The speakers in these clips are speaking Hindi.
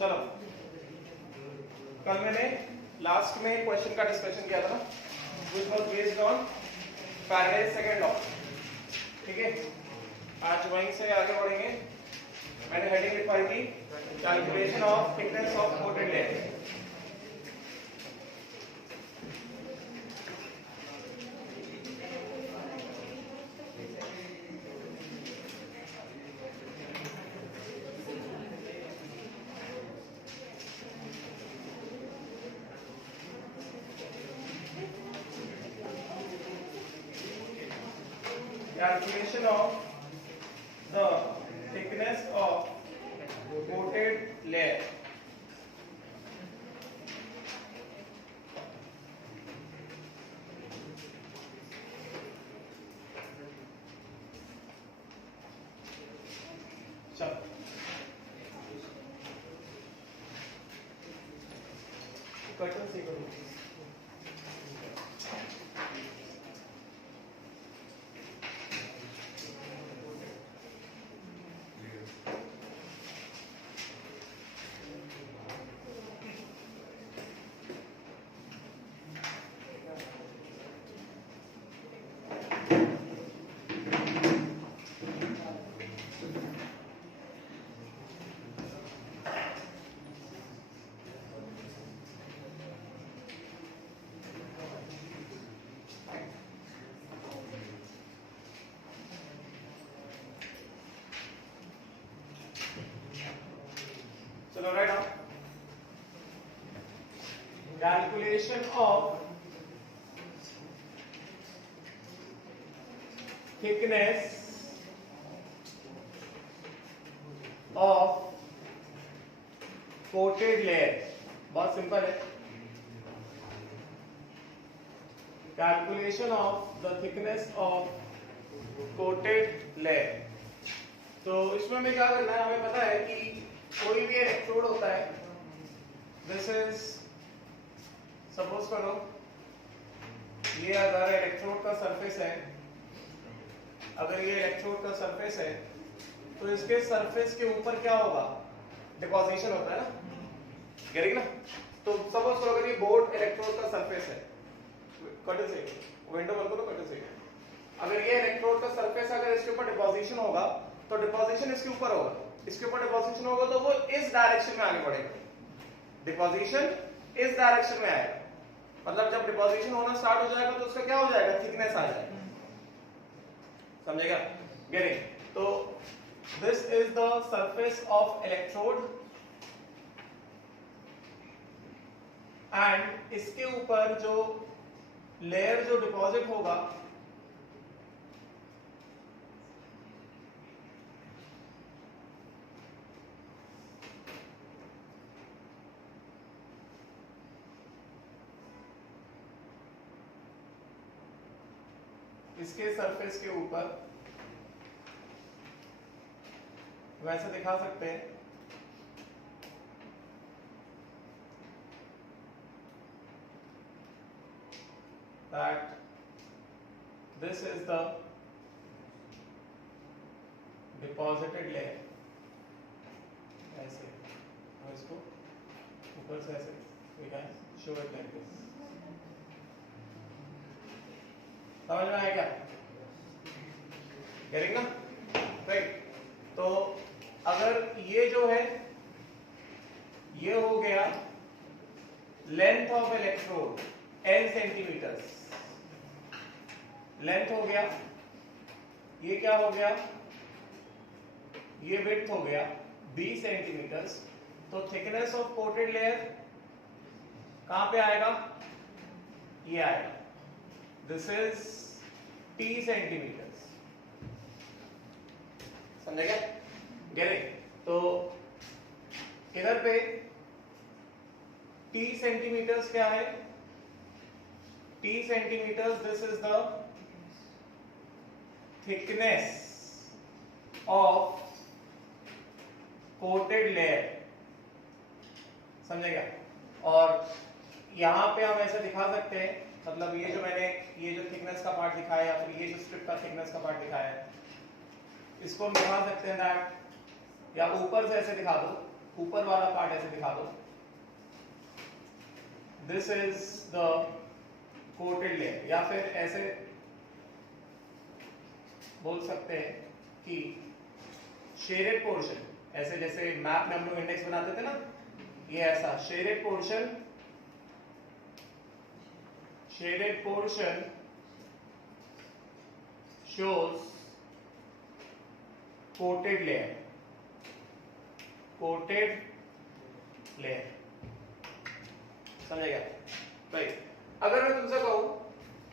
चलो, कल मैंने लास्ट में क्वेश्चन का डिस्कशन किया था, which was based on Faraday's second law. ठीक है, आज वहीं से आगे बढ़ेंगे। मैंने हेडिंग लिखवाई थी calculation of thickness of coated layer. Calculation of the thickness of coated layer. चलो, कर्टन से करो। चलो, write down calculation of thickness of coated layer. बहुत सिंपल है। Calculation of the thickness of coated layer. तो इसमें हमें क्या करना है, हमें पता है कि कोई भी इलेक्ट्रोड होता है, दिस इज सपोज करो ये अगर इलेक्ट्रोड का सरफेस है, अगर ये इलेक्ट्रोड का सरफेस है तो इसके सरफेस के ऊपर क्या होगा, डिपोजिशन होता है ना, गेटिंग ना। तो सपोज करो अगर ये बोर्ड इलेक्ट्रोड का सरफेस है, कट से विंडो बंद करो, कट से अगर ये इलेक्ट्रोड का सरफेस अगर इसके ऊपर डिपोजिशन होगा तो डिपोजिशन इसके ऊपर होगा, इसके ऊपर डिपोजिशन होगा तो वो इस डायरेक्शन में आगे बढ़ेगा, डिपोजिशन इस डायरेक्शन में आएगा। मतलब जब डिपोजिशन होना स्टार्ट हो जाएगा तो उसका क्या हो जाएगा, थिकनेस आ जाएगा। समझेगा, गेटिंग। तो this is the surface of electrode and इसके ऊपर जो लेयर जो डिपॉजिट होगा इसके सरफेस के ऊपर वैसे दिखा सकते हैं that this is the deposited layer। ऐसे और इसको ऊपर से ऐसे we can show it like this। समझ में आया क्या, गेटिंग ना, राइट। तो अगर ये जो है ये हो गया length of electrode n centimetres, length हो गया, ये क्या हो गया, ये विड्थ हो गया 20 सेंटीमीटर्स। तो थिकनेस ऑफ कोटेड लेयर कहां पे आएगा, ये आएगा, दिस इज t सेंटीमीटर्स। समझेगा, गेटिंग। तो इधर पे t सेंटीमीटर्स क्या है, t centimetres, this is the thickness of coated layer. समझेगा। और यहां पे हम ऐसे दिखा सकते हैं, मतलब ये जो मैंने ये जो थिकनेस का पार्ट दिखाया या फिर ये जो स्ट्रिप का थिकनेस का पार्ट दिखाया है, इसको हम दिखा सकते हैं दैट, या ऊपर से ऐसे दिखा दो ऊपर वाला पार्ट ऐसे दिखा दो, this is the coated layer, या फिर ऐसे बोल सकते हैं कि शेडेड पोर्शन, ऐसे जैसे मैप में हम लोग इंडेक्स बनाते थे ना, ये ऐसा shaded portion shows coated layer समझेगा भाई। अगर मैं तुमसे कहूं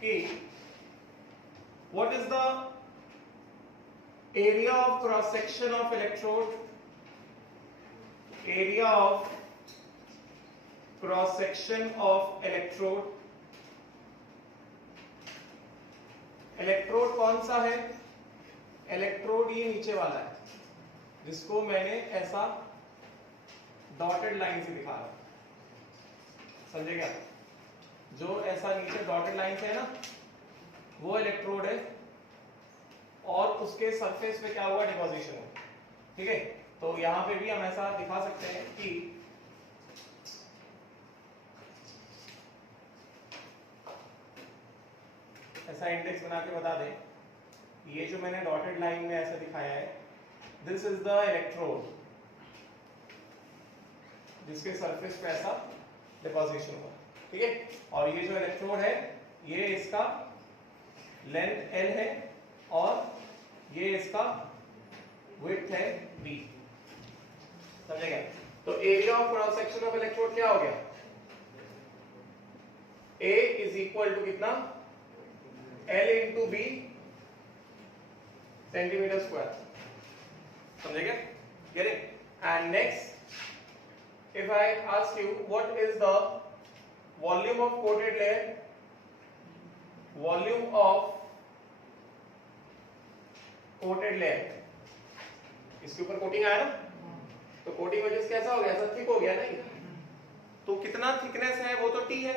कि what is the area of cross section of electrode, area of cross section of electrode, electrode कौन सा है, इलेक्ट्रोड ये नीचे वाला है जिसको मैंने ऐसा डॉटेड लाइन से दिखा रहा, समझे क्या? जो ऐसा नीचे डॉटेड लाइन से है ना, वो इलेक्ट्रोड है और उसके सरफेस पे क्या हुआ, डिपोजिशन हुआ, ठीक है। तो यहां पे भी हम ऐसा दिखा सकते हैं कि ऐसा इंडेक्स बना के बता दें, ये जो मैंने डॉटेड लाइन में ऐसा दिखाया है, दिस इज द इलेक्ट्रोड जिसके सरफेस पे ऐसा डिपोजिशन हुआ, ठीक है। और ये जो इलेक्ट्रोड है, ये इसका लेंथ L है और ये इसका विड्थ है B, समझेगा? तो area of cross section of electrode क्या हो गया, A इज इक्वल टू कितना, L into B centimetre square, समझेगा? Get it? And next, if I ask you what is the volume of coated layer, volume of coated layer, इसके ऊपर कोटिंग आया ना, तो कोटिंग वजह से कैसा हो गया, ऐसा थिक हो गया नहीं, तो कितना थिकनेस है वो तो T है,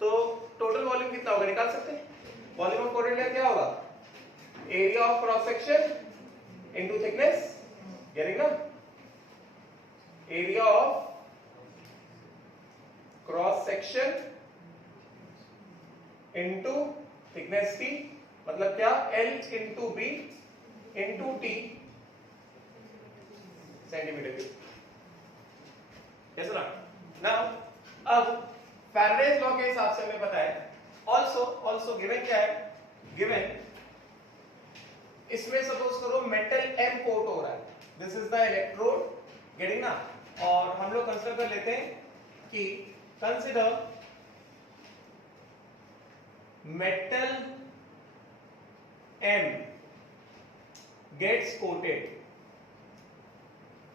तो टोटल वॉल्यूम कितना होगा निकाल सकते हैं। वॉल्यूम ऑफ कोटेड लेयर क्या होगा, area of cross section into thickness, getting ना, area of cross section into thickness T, मतलब क्या, L into B into T centimetre cube, कैसा ना। अब फैराडेज लॉ के हिसाब से हमें पता है, ऑल्सो गिवन क्या है, गिवन इसमें सपोज करो मेटल M कोट हो रहा है, this is the electrode, getting ना, और हम लोग कंसीडर कर लेते हैं कि consider metal M gets coated,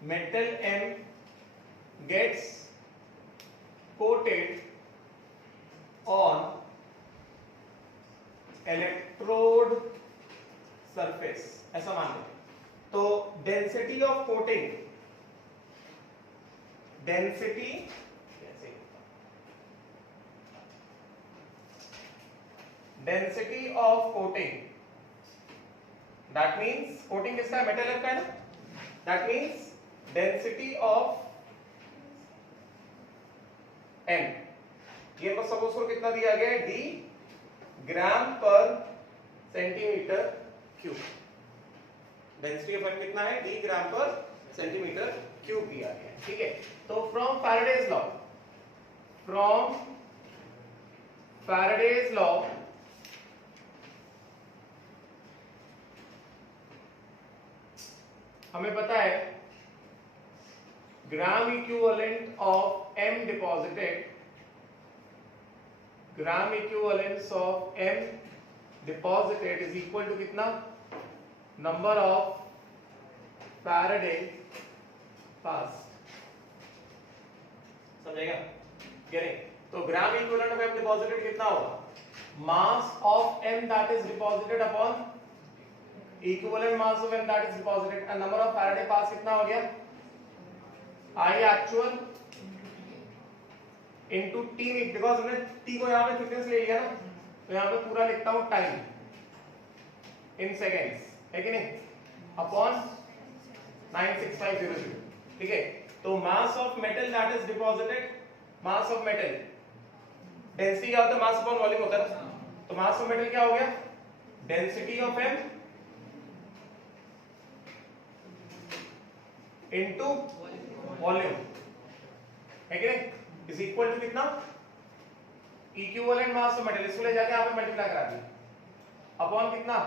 metal M gets coated on electrode surface, ऐसा मान लेते। तो density of coating, density of coating, that means coating किसका है, मेटल का है ना, that means density of M, ये पर सपोज करो कितना दिया गया है, D ग्राम पर centimetre cube, density of M कितना है, D ग्राम पर सेंटीमीटर क्यूब दिया गया, ठीक है। तो फ्रॉम फैराडेज लॉ हमें पता है gram equivalent of M deposited, gram equivalence of M deposited is equal to कितना, नंबर ऑफ फैराडे पास, समझेगा? तो gram equivalent of M deposited कितना होगा, mass of M that is deposited upon equivalent mass of M that is deposited, and number of Faraday pass कितना हो गया, I actual into T, because हमने T को यहाँ पे थिकनेस ले लिया ना, तो यहाँ पे पूरा लिखता हूँ टाइम इन सेकेंड्स, है कि नहीं, अपॉन 96500, ठीक है। तो तो mass of metal that is deposited, mass of metal, density क्या होता है, मास अपॉन वॉल्यूम होता है। तो मास ऑफ मेटल क्या हो गया, density of M into volume, है कि नहीं, इज इक्वल टू कितना, इक्विवेलेंट मास ऑफ मेटल, इसको ले जाके यहां पे मल्टीप्लाई करा दिया अपॉन कितना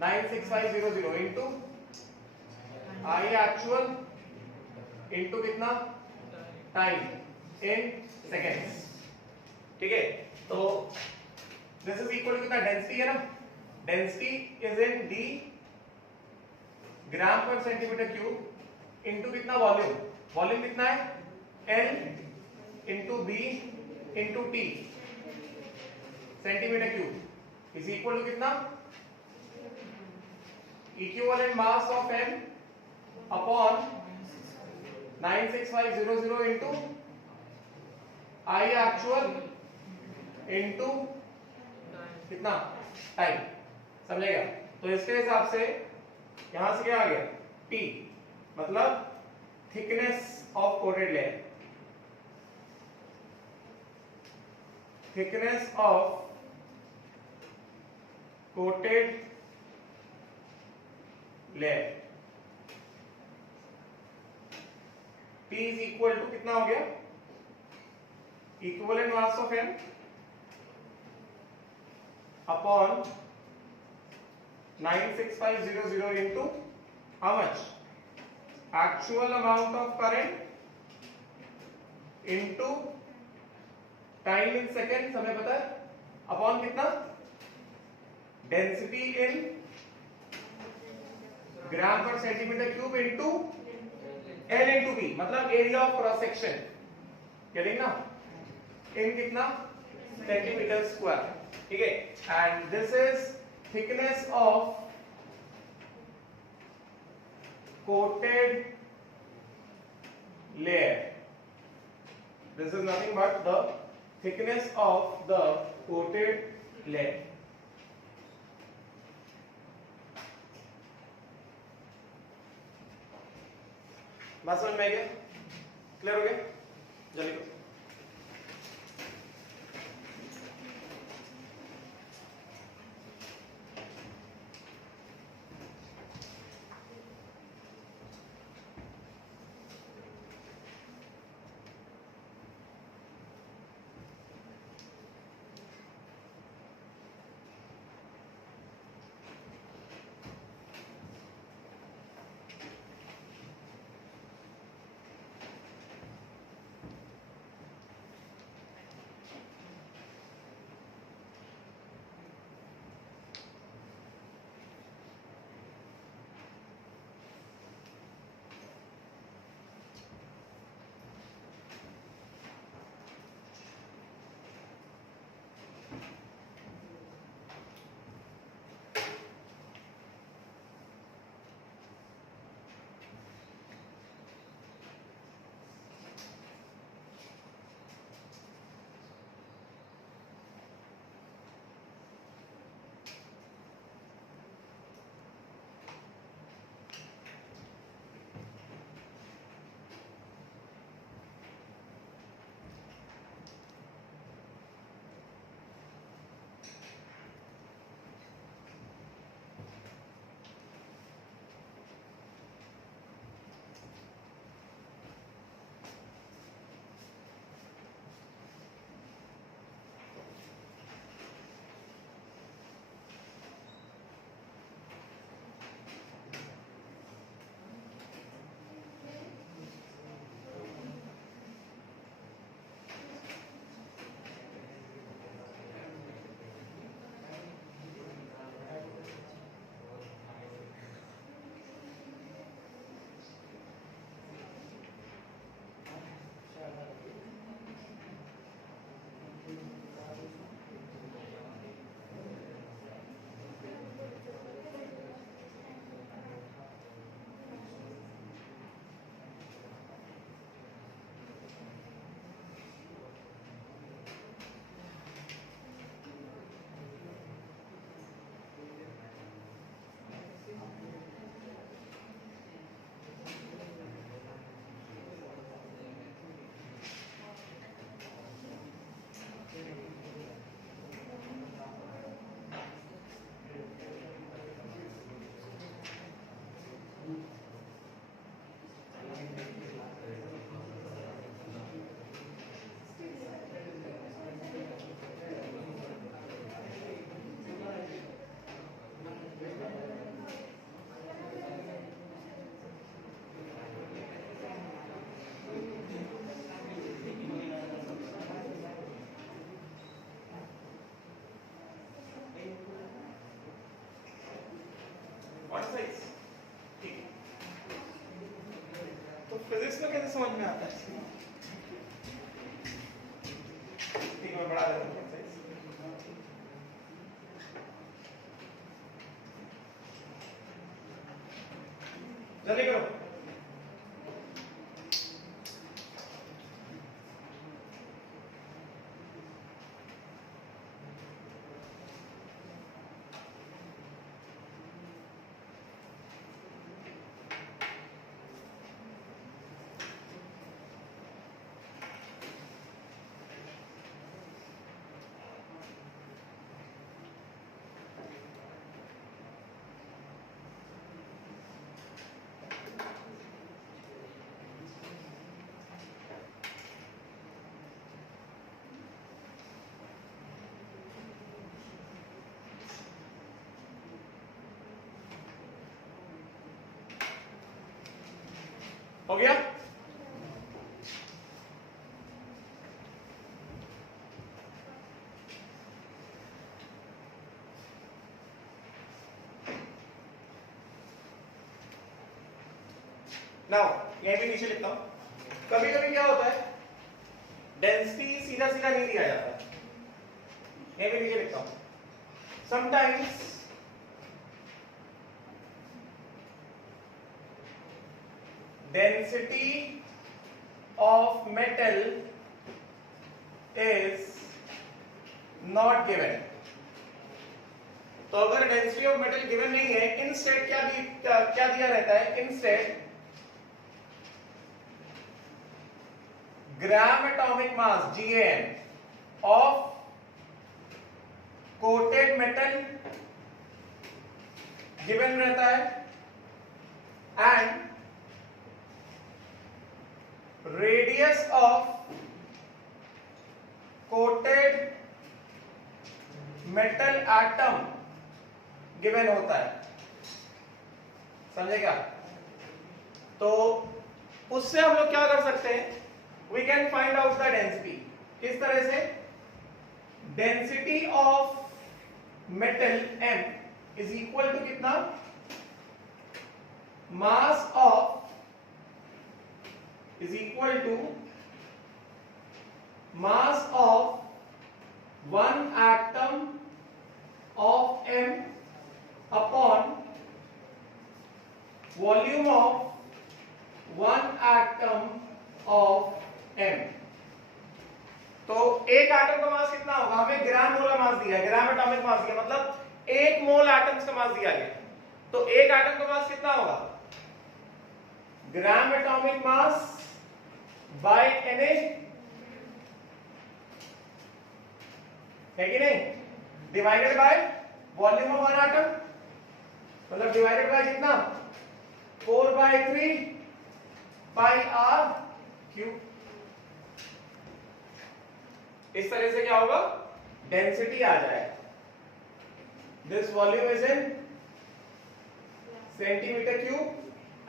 96500 इनटू आई एक्चुअल इनटू कितना टाइम इन सेकेंड्स, ठीक है। तो दिस इज इक्वल टू कितना, डेंसिटी है ना, density is in D gram पर सेंटीमीटर क्यूब इनटू कितना वॉल्यूम, वॉल्यूम कितना है L into B into T centimetre cube is equal to कितना, equivalent mass of M upon 96500 into I actual into कितना टाइम, समझेगा। तो इसके हिसाब से यहां से क्या आ गया, T मतलब thickness of coated layer, thickness of coated layer, T is equal to कितना हो गया, equivalent mass of M upon 96500 into how much, actual amount of current into time in second, समय पता है, अपॉन कितना, डेंसिटी इन ग्राम पर centimetre cube into L into B, मतलब एरिया ऑफ क्रॉस सेक्शन, क्या लिखना, इन कितना सेंटीमीटर स्क्वायर, ठीक है। And this is thickness of coated layer, this is nothing but the thickness of the coated layer। बात समझ में आ गया, क्लियर हो गया, जल्दी करो। फिजिक्स में कैसे समझ में आता है? ठीक है, मैं बढ़ा देता हूँ जल्दी करो। हो गया? नाउ यहीं पे नीचे लिखता हूं। कभी कभी क्या होता है, डेंसिटी सीधा सीधा नहीं दिया जाता। यहीं पे नीचे लिखता हूं, sometimes density of metal is not given। तो अगर डेंसिटी ऑफ मेटल गिवन नहीं है, इंस्टेड क्या दिया रहता है? Instead gram atomic mass GAM of coated metal given रहता है, and radius of coated metal atom given होता है। समझेगा? तो उससे हम लोग क्या कर सकते हैं? We can find out the density। किस तरह से? Density of metal M is equal to कितना? Mass of is equal to mass of one atom of M upon volume of one atom of M। तो एक एटम का मास कितना होगा? हमें ग्राम मोलर मास दिया है, ग्राम एटॉमिक मास दिया, मतलब एक मोल एटम्स का मास दिया गया। तो एक एटम का मास कितना होगा? Gram atomic mass by Na, है कि नहीं? Divided by volume of one atom, मतलब डिवाइडेड बाय कितना? 4/3 पाई आर क्यूब। इस तरह से क्या होगा? डेंसिटी आ जाएगा। This volume is in centimetre cube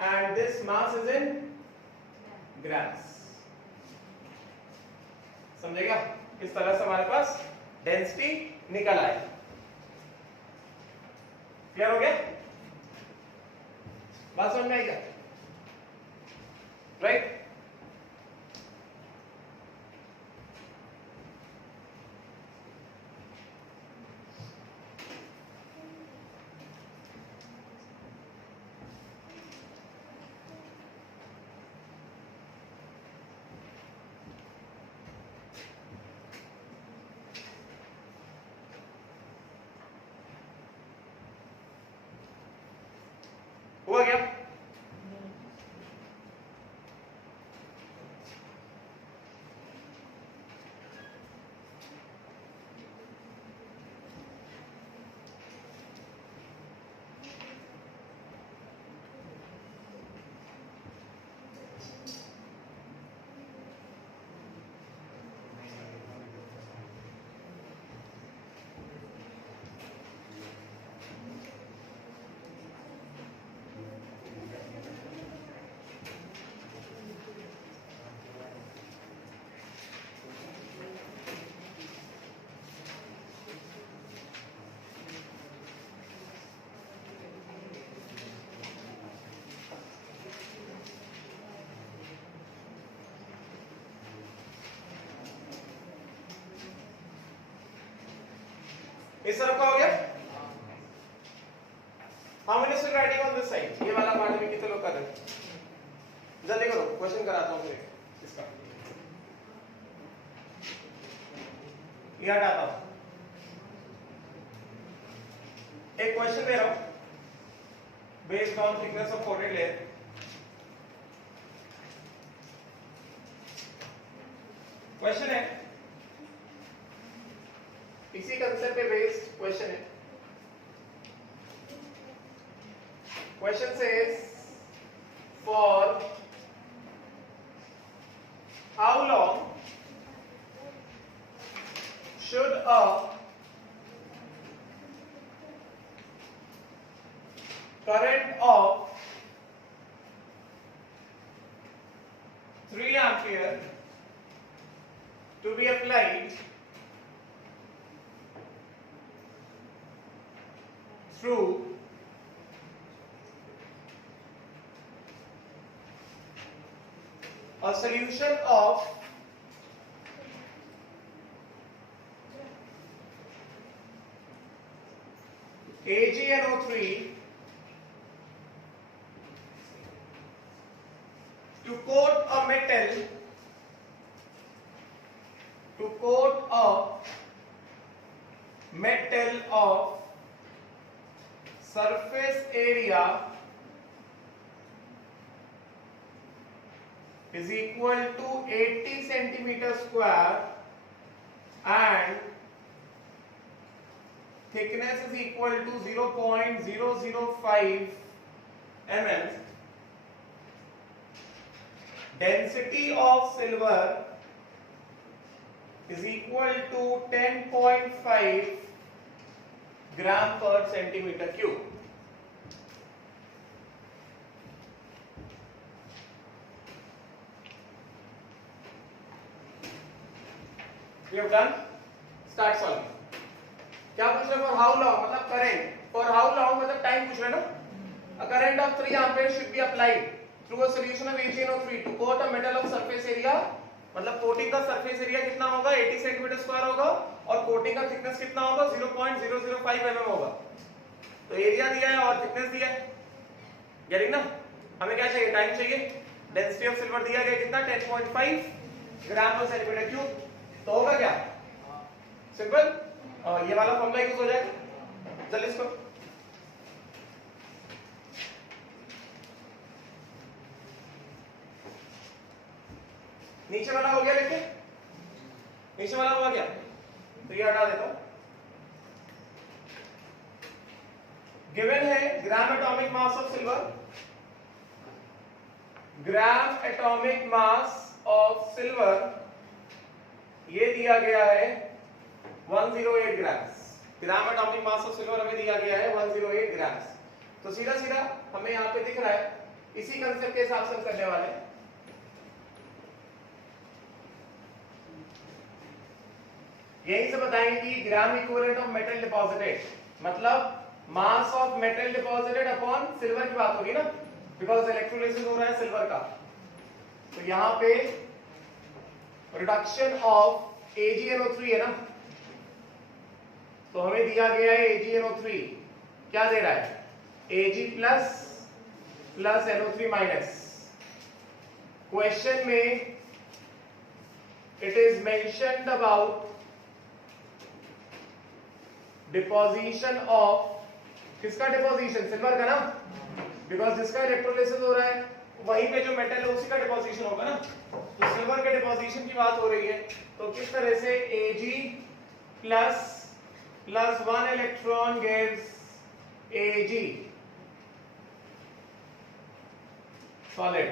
and this mass is in grams. समझेगा? इस तरह से हमारे पास डेंसिटी निकल आए। क्लियर हो गया? बात समझ में आई क्या? राइट? हुआ क्या? इस तरफ का हो गया। How many still writing on this side? ये वाला पार्ट भी कितने लोग कर रहे हैं? जल्दी करो, क्वेश्चन कराता हूं फिर इसका। ये हटाता हूं, एक क्वेश्चन दे रहा हूं based on thickness of coated layer. Question है, इसी कंसेप्ट पे बेस्ड क्वेश्चन है। Question says for how long should a current of 3 ampere to be applied through a solution of AgNO3 to coat a metal of surface area is equal to 80 centimeter square and thickness is equal to 0.005 mm. Density of silver is equal to 10.5 gram per centimeter cube. We have done. Start solving. क्या पूछ रहे? फॉर हाउ लॉन्ग मतलब करंट, फॉर हाउ लॉन्ग मतलब टाइम पूछ रहे ना। A current of 3 ampere should be applied through a solution of AgNO3 to coat a metal of surface area, मतलब कोटिंग का सरफेस एरिया कितना होगा? 80 सेंटीमीटर स्क्वायर होगा और कोटिंग का थिकनेस कितना होगा? 0.005 mm होगा। तो एरिया दिया है और थिकनेस दिया है, गेटिंग ना? हमें क्या चाहिए? टाइम चाहिए। डेंसिटी ऑफ सिल्वर दिया गया कितना? 10.5 ग्राम पर सेंटीमीटर क्यूब। तो होगा क्या? सिंपल, ये वाला फॉर्मूला यूज हो जाएगा। चल इसको नीचे वाला हो गया, लेके नीचे वाला हुआ क्या? तो ये हटा देता हूं। गिवन है gram atomic mass of silver, gram atomic mass of silver ये दिया गया है 108 grams. Gram atomic mass of silver हमें दिया गया है 108 ग्राम्स। तो सीधा सीधा हमें यहां पे दिख रहा है, इसी कंसेप्ट के हिसाब से हम करने वाले हैं। यहीं से बताएंगे कि gram equivalent of metal deposited मतलब mass of metal deposited upon silver की बात होगी ना, बिकॉज इलेक्ट्रोलिसिस हो रहा है सिल्वर का। तो यहां पे रिडक्शन ऑफ AgNO3 है ना, तो हमें दिया गया है AgNO3 क्या दे रहा है? Ag plus NO3 minus. Question में it is mentioned about deposition of, किसका डिपोजिशन? सिल्वर का ना, बिकॉज जिसका इलेक्ट्रोलिसिस हो रहा है वहीं पे जो मेटल है उसी का डिपोजिशन होगा ना। तो सिल्वर के डिपोजिशन की बात हो रही है, तो किस तरह से Ag plus 1 electron gives Ag solid.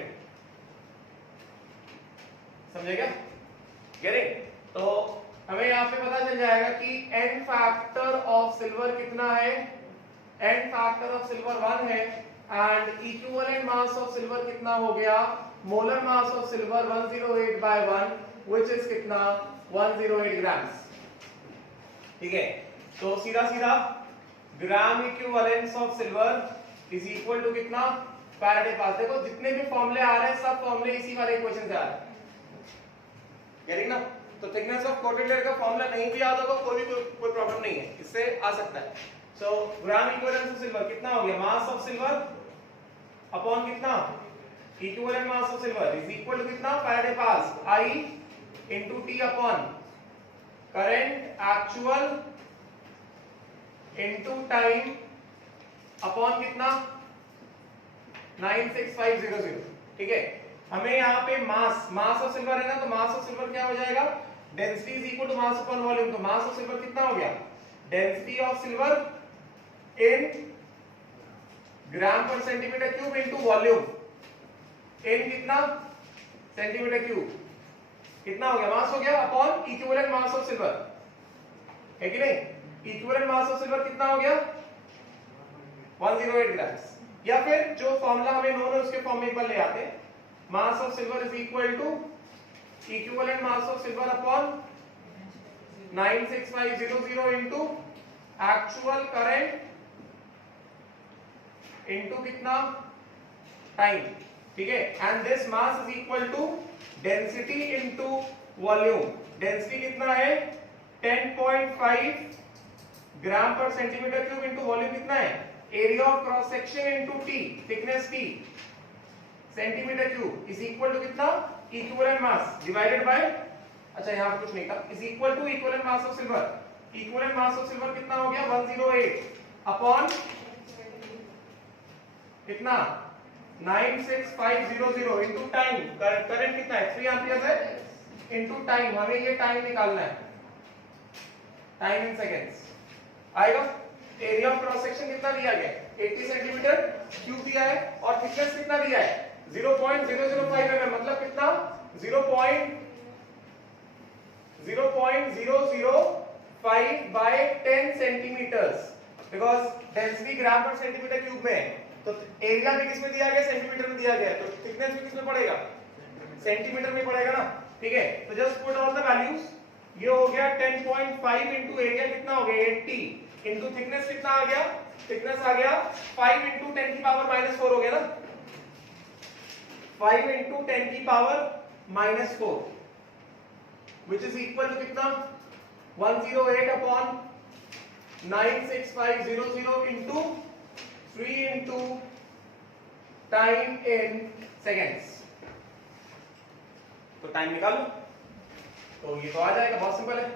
समझेगा? गेटिंग? तो हमें यहां पे पता चल जाएगा कि n फैक्टर ऑफ सिल्वर कितना है? n फैक्टर ऑफ सिल्वर 1 है and equivalent mass of silver कितना हो गया? Molar mass of silver 108 by 1 which is कितना? 108 ग्राम्स। ठीक है, तो सीधा सीधा gram equivalence of silver is equal to कितना? Faraday pass. देखो जितने भी फॉर्मूले आ रहे हैं सब फॉर्मूले इसी वाले इक्वेशन से आ रहे हैं, गेटिंग ना? तो थिकनेस ऑफ कोटेड लेयर का फॉर्मूला नहीं भी याद होगा कोई प्रॉब्लम नहीं है, इससे आ सकता है. So gram equivalent of silver कितना हो गया, मास ऑफ सिल्वर अपॉन कितना, equivalent mass of silver is equal to कितना, Faraday pass I into T upon current actual into time upon कितना 96500. ठीक है, हमें यहाँ पे मास ऑफ सिल्वर है ना, तो मास ऑफ सिल्वर क्या हो जाएगा, density is equal to mass upon volume. तो मास ऑफ सिल्वर कितना हो गया, density of silver in gram पर centimetre cube into volume in कितना सेंटीमीटर क्यूब, कितना हो गया, मास हो गया upon equivalent mass of silver, है कि नहीं. इक्विवेलेंट मास ऑफ सिल्वर कितना हो गया 108 ग्राम्स. या फिर जो फॉर्मूला हमें नोन है उसके फॉर्म में एक बार ले आते हैं. Mass of silver is equal to equivalent mass of silver upon 96500 into actual current into कितना टाइम. ठीक है, and this mass is equal to density into volume. Density कितना है 10.5 ग्राम पर सेंटीमीटर क्यूब इनटू वॉल्यूम कितना है, area of cross section into T, thickness T centimetre cube is equal to कितना, इक्विवेलेंट मास डिवाइडेड बाय, अच्छा यहां पर कुछ नहीं था, is equal to equivalent mass of silver. Equivalent mass of silver कितना हो गया 108 अपॉन कितना 96500 इनटू टाइम. करंट कितना है 3 एंपियर है इनटू टाइम. हमें ये टाइम निकालना है, टाइम इन सेकंड्स आएगा. एरिया ऑफ क्रॉस सेक्शन कितना दिया गया 80 सेंटीमीटर क्यूब दिया है और थिकनेस कितना दिया है 0.005 mm, मतलब कितना 0.005 by 10 सेंटीमीटर्स, बिकॉज डेंसिटी ग्राम पर सेंटीमीटर क्यूब में है. तो एरिया भी किसमें दिया गया, सेंटीमीटर में दिया गया है, तो थिकनेस भी किसमें पड़ेगा, सेंटीमीटर में पड़ेगा ना. ठीक है, तो just put all the values. ये हो गया 10.5 इनटू एरिया कितना हो गया 80 इनटू थिकनेस कितना आ गया, थिकनेस आ गया 5 इनटू 10 की पावर -4 हो गया ना, 5 इनटू 10 की power -4 which is equal to कितना 108 upon 96500 into 3 into time in seconds. तो टाइम निकालो, तो ये तो आ जाएगा, बहुत सिंपल है.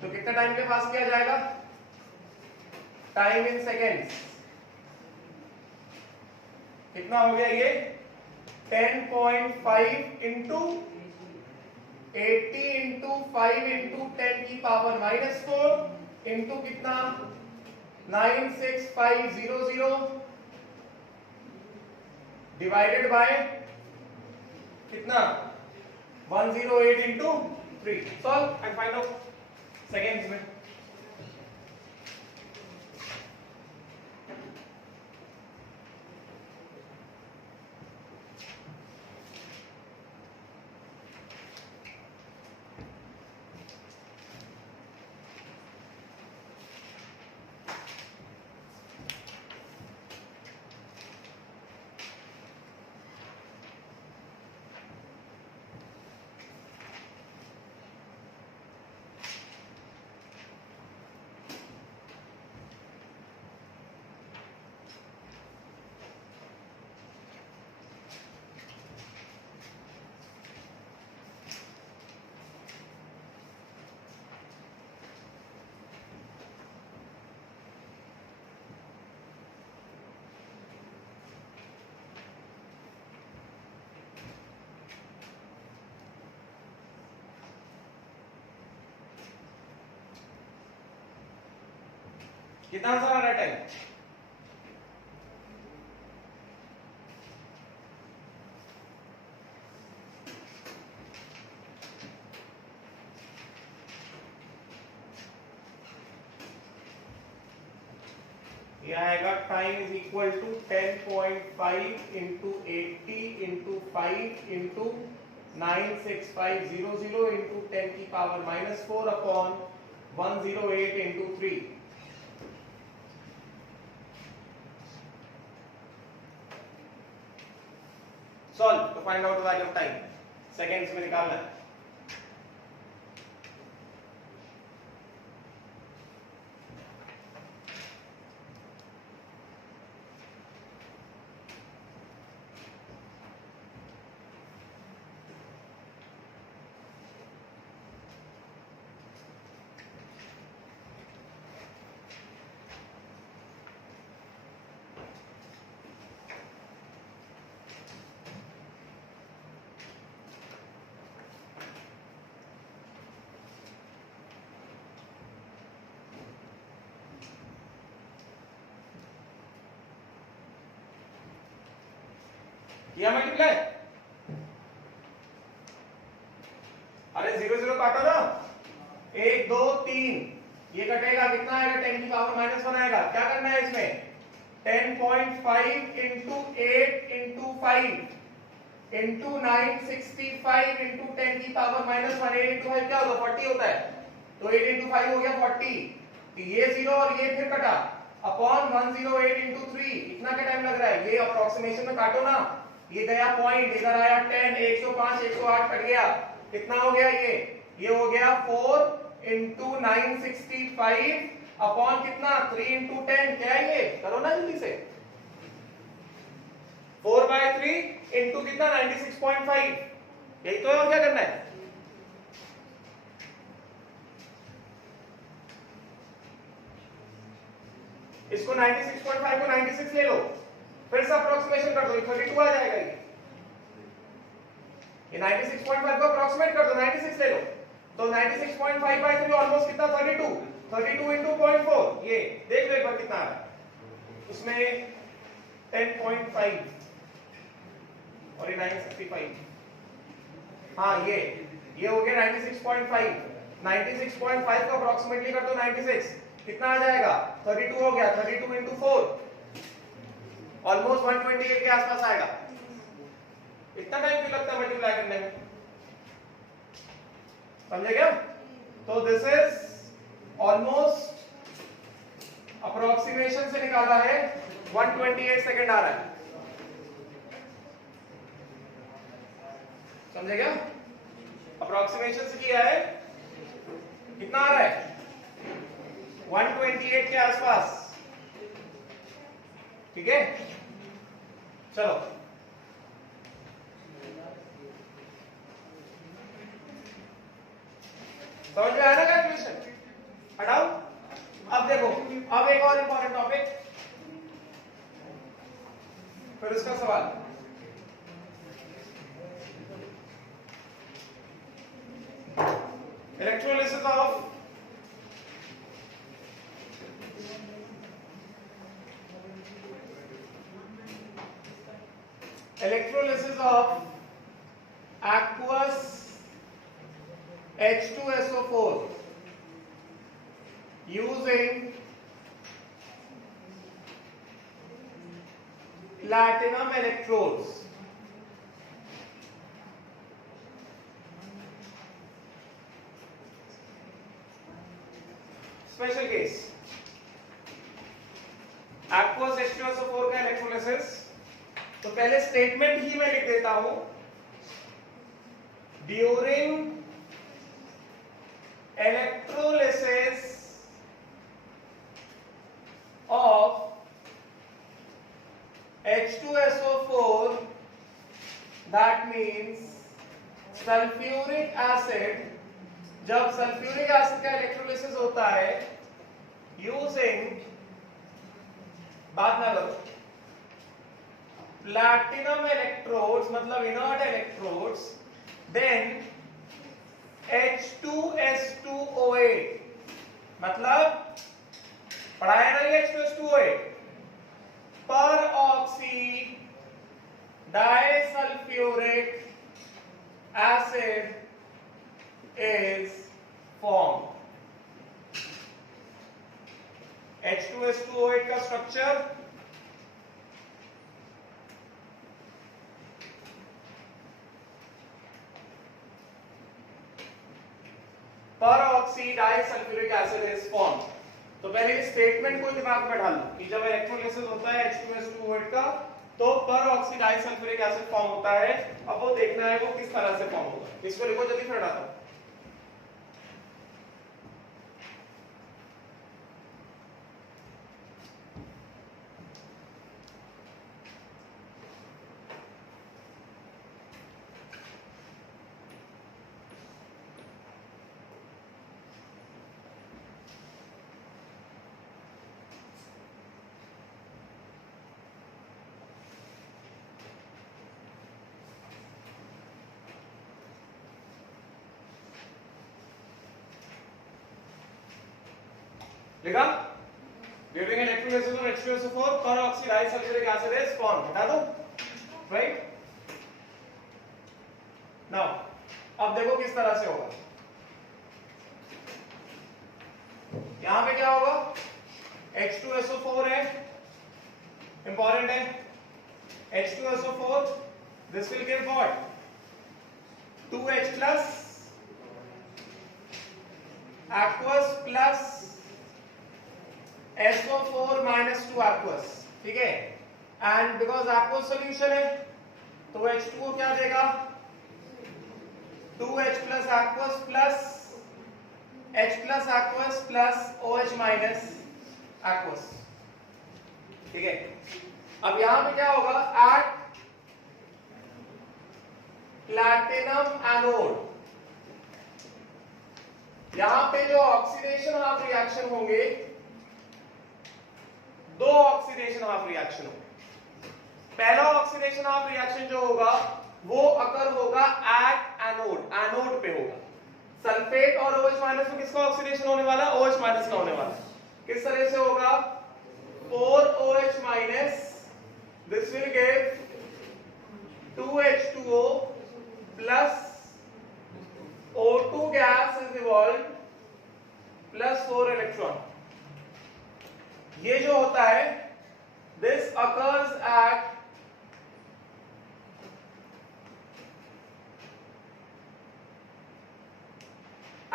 तो कितना टाइम के पास किया जाएगा, टाइम इन सेकेंड्स कितना हो गया ये 10.5 इंटू 80 इंटू 5 इंटू 10 की पावर -4 इंटू कितना 96500 डिवाइडेड बाय कितना 108 into 3. Solve and find out seconds में. कितना आंसर आ रहा है टाइम, ये आएगा time is equal to 10.5 into 80 into 5 into 96500 into 10 की power -4 upon 108 into 3. Solve to find out the value of time. Seconds में निकालना है. किया मल्टीप्लाई? अरे 0 0 काटो ना, 1 2 3, ये कटेगा, कितना आएगा? 10 की पावर -1 आएगा। क्या करना है इसमें? 10.5 into 8 into 5 into 965 into 10 की पावर -1, 8 into 5 क्या होगा? 40 होता है, तो 8 into 5 हो गया 40। तो ये 0 और ये फिर कटा अपॉन 108 into 3, इतना क्या टाइम लग रहा है? ये अप्रोक्सीमेशन में काटो ना, ये गया पॉइंट, इधर आया 10, 105 108 कट गया, कितना हो गया? ये हो गया 4 into 965 अपॉन कितना? 3 into 10, क्या है ये? करो ना जल्दी से, 4/3 into कितना? 96.5, यही तो है, और क्या करना है? इसको 96.5 को 96 ले लो, फिर से अप्रोक्सीमेशन कर दो, 32 आ जाएगा। ये 96.5 को अप्रोक्सीमेट कर दो, 96 ले लो, तो 96.5/3 ऑलमोस्ट कितना? 32, 32 into 0.4, ये देख लो एक बार कितना आ रहा है। उसमें 10.5 और ये 965, हाँ ये हो गया 96.5, 96.5 को अप्रोक्सीमेटली कर दो 96, कितना आ जाएगा? 32 हो गया, 32 into 4 ऑलमोस्ट 128 के आसपास आएगा। इतना टाइम क्यों लगता है मल्टीप्लाई करने में? समझे क्या? तो दिस इज ऑलमोस्ट अप्रोक्सीमेशन से निकाला है, 128 सेकेंड आ रहा है। समझे क्या? अप्रोक्सीमेशन से किया है, कितना आ रहा है? 128 के आसपास, ठीक है? चलो समझ में आया ना कैलकुलेशन? हटाओ। अब देखो, अब एक और इंपॉर्टेंट टॉपिक, फिर उसका सवाल। Electrolysis of aqueous H2SO4 using platinum electrodes. Special case, aqueous H2SO4 का इलेक्ट्रोलिसिस। तो पहले स्टेटमेंट ही मैं लिख देता हूं, during electrolysis of H2SO4, that means sulphuric acid, जब सल्फ्यूरिक एसिड का इलेक्ट्रोलिसिस होता है यूजिंग, बात ना करो, प्लैटिनम इलेक्ट्रोड्स मतलब इनर्ट इलेक्ट्रोड्स, देन H2S2O8 मतलब पढ़ाया ना ये H2S2O8, पर oxy disulphuric acid is formed. H2S2O8 का स्ट्रक्चर पर oxy disulphuric acid is form. तो पहले इस स्टेटमेंट को दिमाग में डालो कि जब इलेक्ट्रोलिसिस होता है H2S2O8 का, तो पर ऑक्सी डाइसल्फ्यूरिक एसिड फॉर्म होता है। अब वो देखना है वो किस तरह से फॉर्म होगा। इसको लिखो जल्दी, फिर हटाता हूं। लिखा, ड्यूरिंग इलेक्ट्रोलिसिस ऑफ H2SO4 पर oxy disulphuric acid is formed. हटा दो, राइट? नाउ अब देखो किस तरह से होगा। यहां पे क्या होगा, H2SO4 है, इंपॉर्टेंट है, H2SO4, this will give what, 2H plus aqueous plus SO4 minus 2 aqueous, ठीक है, एंड बिकॉज aqueous सॉल्यूशन है तो H2O क्या देगा, 2H plus aqueous plus H plus aqueous plus OH minus aqueous, ठीक है। अब यहां पे क्या होगा, एट प्लैटिनम एनोड, यहां पे जो ऑक्सीडेशन ऑफ रिएक्शन होंगे, दो ऑक्सीडेशन ऑफ रिएक्शन होंगे। पहला ऑक्सीडेशन ऑफ रिएक्शन जो होगा वो अकर होगा एट एनोड, एनोड पे होगा। सल्फेट और OH माइनस में किसका ऑक्सीडेशन होने वाला है, OH माइनस का होने वाला है। किस तरह से होगा, 4OH minus, this will give 2H2O plus O2 gas is evolved plus 4 electron। ये जो होता है, this occurs at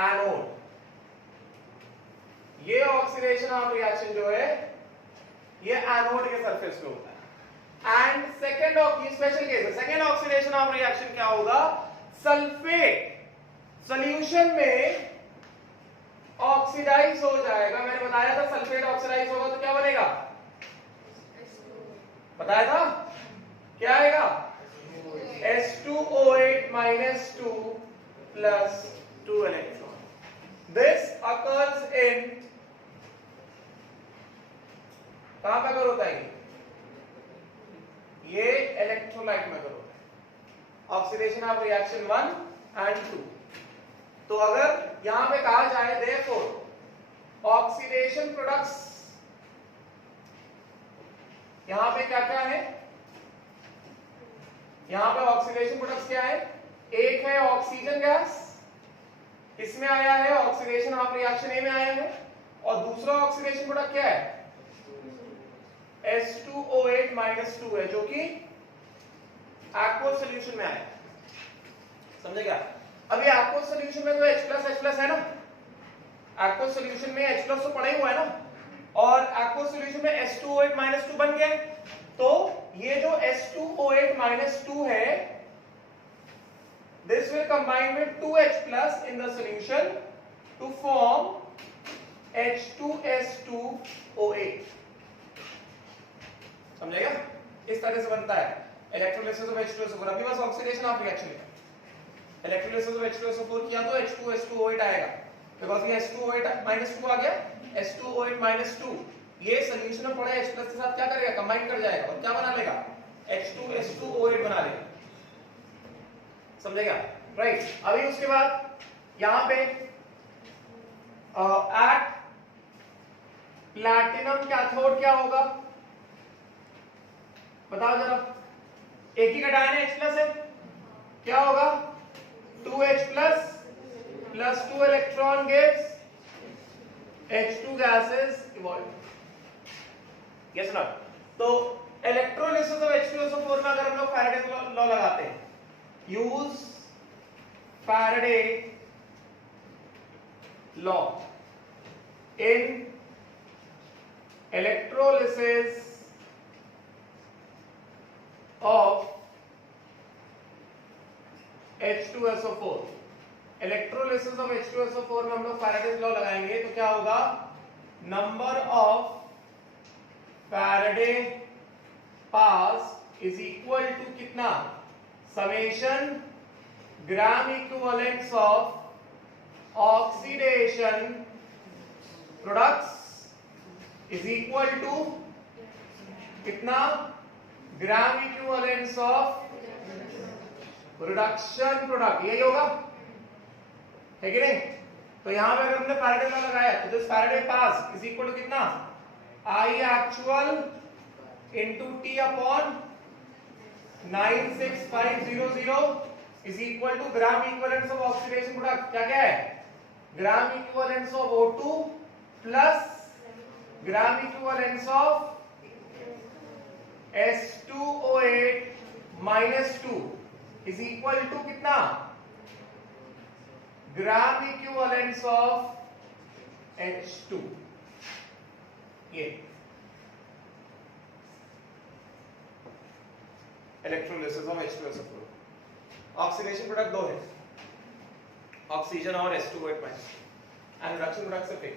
एनोड। ये ऑक्सीडेशन ऑफ रिएक्शन जो है ये एनोड के सरफेस पे होता है। एंड सेकेंड स्पेशल केस है, सेकेंड ऑक्सीडेशन ऑफ रिएक्शन क्या होगा, सल्फेट सॉल्यूशन में ऑक्सीडाइज हो जाएगा। मैंने बताया था सल्फेट ऑक्सीडाइज होगा तो क्या बनेगा, बताया था क्या आएगा, H2O8 minus 2 plus 2 electron। This occurs in, कहां पे अगर होता है ये इलेक्ट्रोलाइट में अगर होता है, ऑक्सीडेशन ऑफ रिएक्शन 1 and 2। तो अगर यहां पे कहा जाए therefore ऑक्सीडेशन प्रोडक्ट्स, यहां पे क्या क्या है, यहां पे ऑक्सीडेशन प्रोडक्ट्स क्या है, एक है ऑक्सीजन गैस, इसमें आया है ऑक्सीडेशन ऑफ रिएक्शन ए में आया है, और दूसरा ऑक्सीडेशन प्रोडक्ट क्या है, H2O8 minus 2 है, जो कि एक्वस सॉल्यूशन में आया। समझे क्या, अभी एक्वस सॉल्यूशन में तो H+ है ना, एक्वस सॉल्यूशन में H+ तो पड़ा ही हुआ है ना, और एक्वस सॉल्यूशन में H2O8 minus 2 बन गया। तो ये जो H2O8 minus 2 है, this will combine with 2H+ in the solution to form H2S2O8। समझेगा, इस तरह से बनता है इलेक्ट्रोलिसिस ऑफ H2SO4। अभी बस ऑक्सीडेशन ऑफ रिएक्शन है, इलेक्ट्रोलिसिस ऑफ H2SO4 किया तो H2S2O8 आएगा, बिकॉज़ ये H2O8 minus 2 आ गया, H2O8 minus 2 ये सॉल्यूशन में पड़े H+ के साथ क्या करेगा, कंबाइन कर जाएगा और क्या बना लेगा, H2S2O8 बना लेगा। समझेगा, राइट। अभी उसके बाद यहां पे एट प्लैटिनम कैथोड क्या होगा, बताओ जरा, एक ही कटायन है, H+ है, क्या होगा, 2H+ plus 2 electron gives H2 gases evolved। yes or no? तो इलेक्ट्रोलिसिस ऑफ H2SO4 में अगर हम लोग फैराडे लॉ लगाते हैं, use Faraday law in electrolysis of H2SO4, electrolysis of H2SO4 में हम लोग फैराडेज लॉ लगाएंगे तो क्या होगा, number of Faraday pass is equal to कितना, summation gram equivalents of oxidation products is equal to कितना, gram equivalents of reduction product, यही होगा, है कि नहीं। तो यहां पे अगर हमने फैराडे लॉ लगाया तो this Faraday pass is equal to कितना, I actual into T upon 96500 is equal to gram equivalence of oxidation product. क्या क्या है? Gram equivalence of O2 plus gram equivalence of H2O8 minus 2 is equal to कितना? Gram equivalence of H2। ये electrolysis of H2SO4। Oxidation product दो है, ऑक्सीजन और H2O8 minus, and reduction product से फिर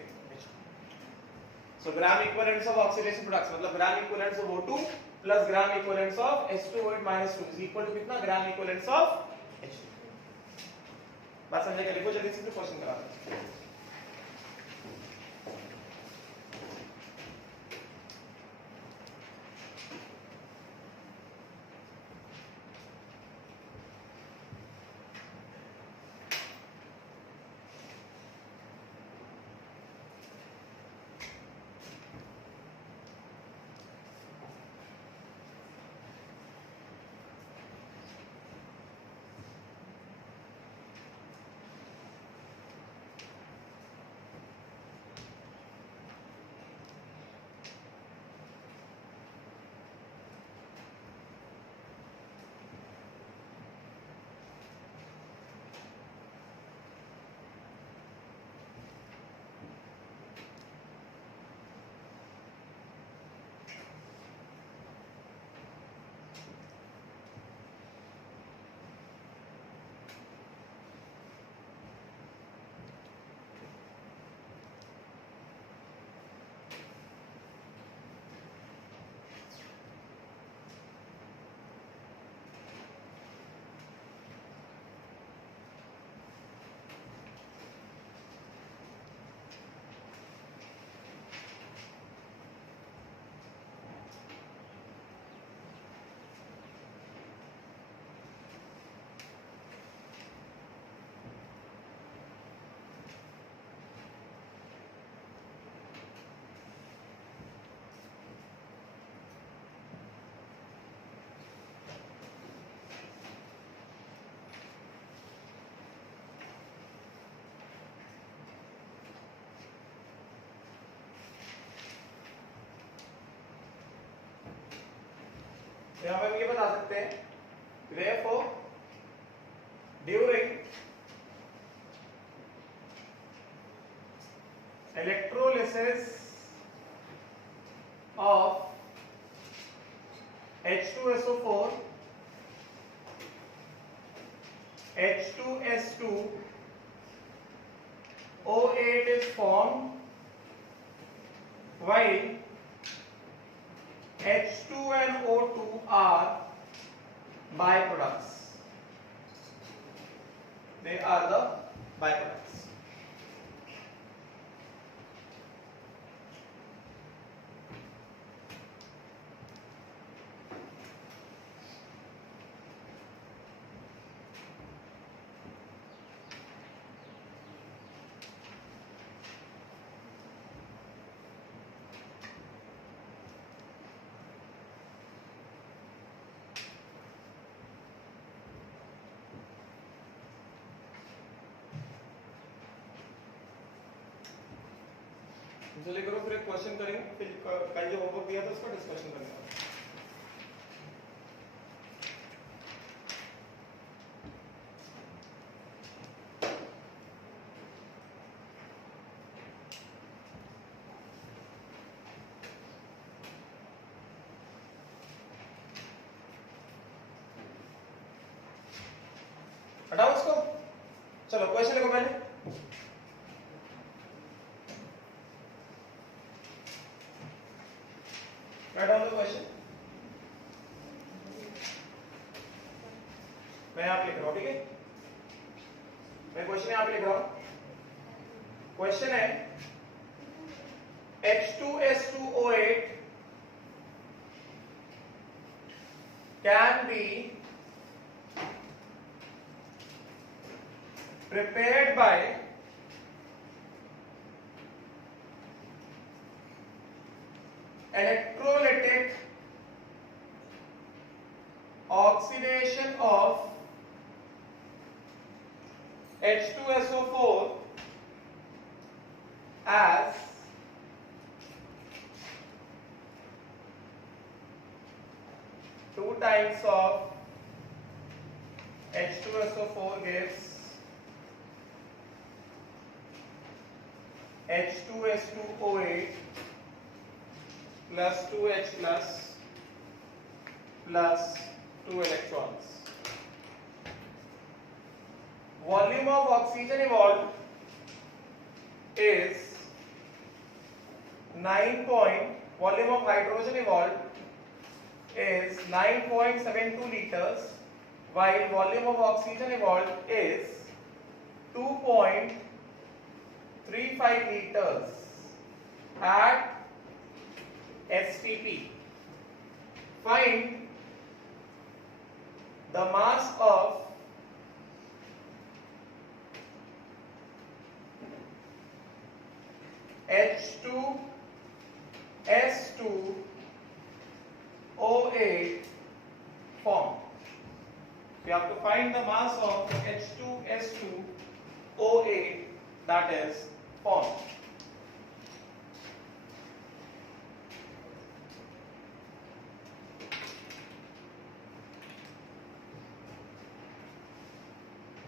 so gram equivalence of oxidation products मतलब gram equivalence of O2 plus gram equivalence of H2O8 minus 2 is equal to कितना? Gram equivalence of H2। बात समझे क्या? लिखो जल्दी से क्वेश्चन करा दो। यहां पर हम ये बता सकते हैं, therefore during electrolysis of H2SO4 H2S2 O8 is formed while H2 and O2 are byproducts. They are the byproducts. चलिए करो, फिर एक क्वेश्चन करेंगे, फिर कल जो होमवर्क दिया था उसका डिस्कशन करेंगे। हटाओ उसको, चलो क्वेश्चन लिखो पहले। Write down the question. मैं यहाँ पे लिख रहा हूँ, ठीक है? मैं क्वेश्चन यहाँ पे लिख रहा हूँ। क्वेश्चन है H2S2O8 can be prepared by electrolytic oxidation of H2SO4 as two times of H2SO4 gives H2S2O8 plus 2H plus 2 electrons. Volume of oxygen evolved is volume of hydrogen evolved is 9.72 liters, while volume of oxygen evolved is 2.35 liters at STP. Find the mass of H2S2O8 formed. We have to find the mass of H2S2O8 that is formed.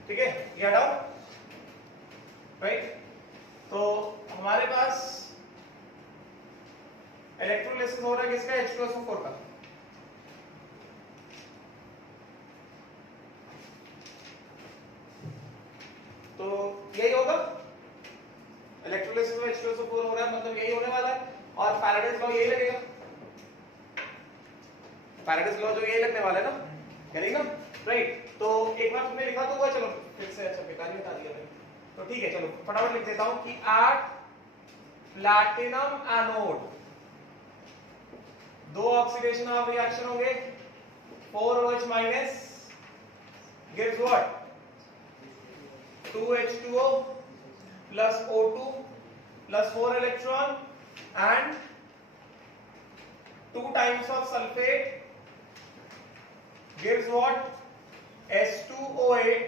ठीक है, ये हटाओ, राइट। तो हमारे पास इलेक्ट्रोलिसिस हो रहा है किसका? H2SO4 का। तो यही होगा, इलेक्ट्रोलिसिस में H2SO4 हो रहा है, मतलब यही होने वाला है। और फैराडेज लॉ यही लगेगा, फैराडेज लॉ जो यही लगने वाला है ना, यानी ना, राइट। तो एक बार तुमने लिखा तो हुआ, चलो फिर से, अच्छा बेकार ही बता दिया भाई, तो ठीक है, चलो फटाफट लिख देता हूं कि एट प्लैटिनम एनोड दो ऑक्सीडेशन ऑफ रिएक्शन होंगे, 4OH minus gives what? 2H2O plus O2 plus 4 electron and 2 times of sulfate gives what? H2O8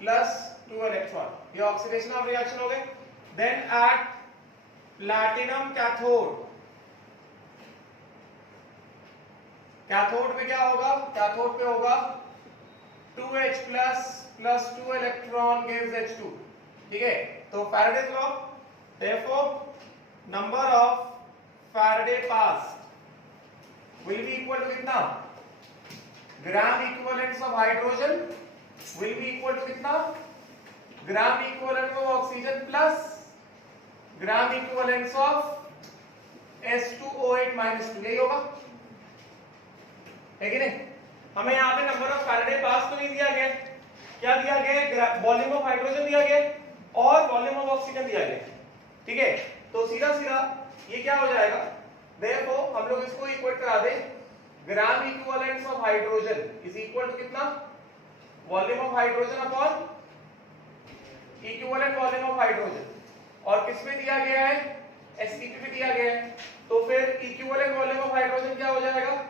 plus 2 electron. ये ऑक्सीडेशन ऑफ रिएक्शन हो गए। Then at platinum cathode, cathode पे क्या होगा? कैथोड पे होगा 2H plus 2 electron gives H2, ठीक है। तो Faraday's law, therefore number of Faraday passed will be equal to कितना? Gram equivalence of hydrogen will be equal to कितना? Gram equivalence of oxygen plus gram equivalence of H2O8 minus 2, यही होगा, है कि नहीं? हमें यहाँ पे नंबर ऑफ फैराडे पास तो नहीं दिया गया, क्या दिया गया? वॉल्यूम ऑफ हाइड्रोजन दिया गया और वॉल्यूम ऑफ ऑक्सीजन दिया गया, ठीक है। तो सीधा सीधा ये क्या हो जाएगा? देखो हम लोग इसको इक्वल करा दे, gram equivalence of hydrogen is equal to कितना? Volume of hydrogen upon equivalent volume of hydrogen, और किसमें दिया गया है? एसटीपी पे दिया गया है। तो फिर इक्विवेलेंट वॉल्यूम ऑफ हाइड्रोजन क्या हो जाएगा?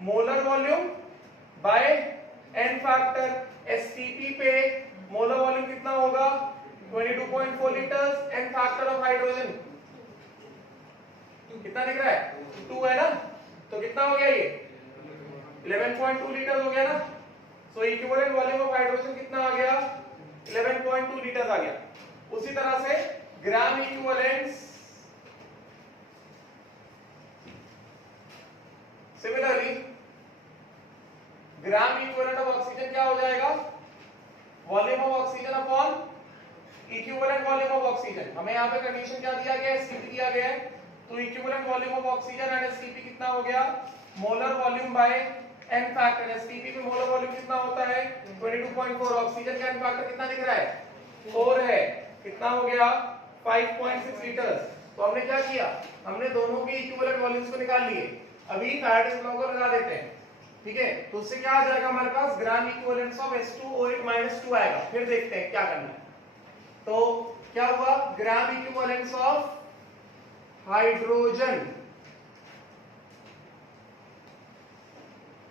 Molar volume by N factor. STP पे मोलर वॉल्यूम कितना होगा? 22.4 litres, N factor of hydrogen कितना दिख रहा है? 2 है ना, तो कितना हो गया ये? 11.2 लीटर्स हो गया ना। सो इक्विवेलेंट वॉल्यूम ऑफ हाइड्रोजन कितना आ गया? 11.2 लीटर्स आ गया। उसी तरह से gram equivalence, similarly gram equivalent of oxygen क्या हो जाएगा? Volume of oxygen upon equivalent volume of oxygen. हमें यहाँ पे कंडीशन क्या दिया गया है? एसटीपी दिया गया है। तो equivalent volume of oxygen and STP कितना हो गया? Molar volume by N factor. STP पे मोलर वॉल्यूम कितना होता है? 22.4। ऑक्सीजन का एन फैक्टर कितना दिख रहा है? 4 है। कितना हो गया? 5.6 लीटर्स। तो हमने क्या किया? हमने दोनों की इक्विवेलेंट वॉल्यूम्स को निकाल लिए। अभी फैराडेज लॉ को लगा देते हैं, ठीक है। तो उससे क्या आ जाएगा हमारे पास? ग्राम इक्विवेलेंस ऑफ H2O8 - 2 आएगा। फिर देखते हैं क्या करना है। तो क्या हुआ? ग्राम इक्विवेलेंस ऑफ हाइड्रोजन,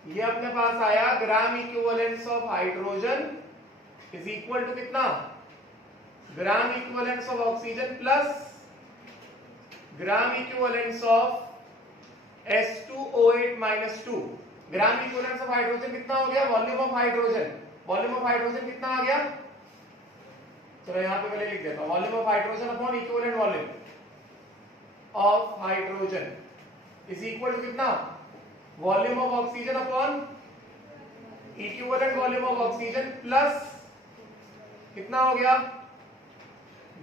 ये अपने पास आया gram equivalence of hydrogen is equal to कितना, gram equivalence of oxygen plus gram equivalence of H2O8 minus 2। Gram equivalence of hydrogen कितना हो गया, volume of hydrogen, volume of hydrogen कितना आ गया, चलो यहां पे पहले लिख देता हूं, volume of hydrogen upon equivalent volume of hydrogen is equal to कितना, volume of oxygen upon equivalent volume of oxygen plus कितना हो गया,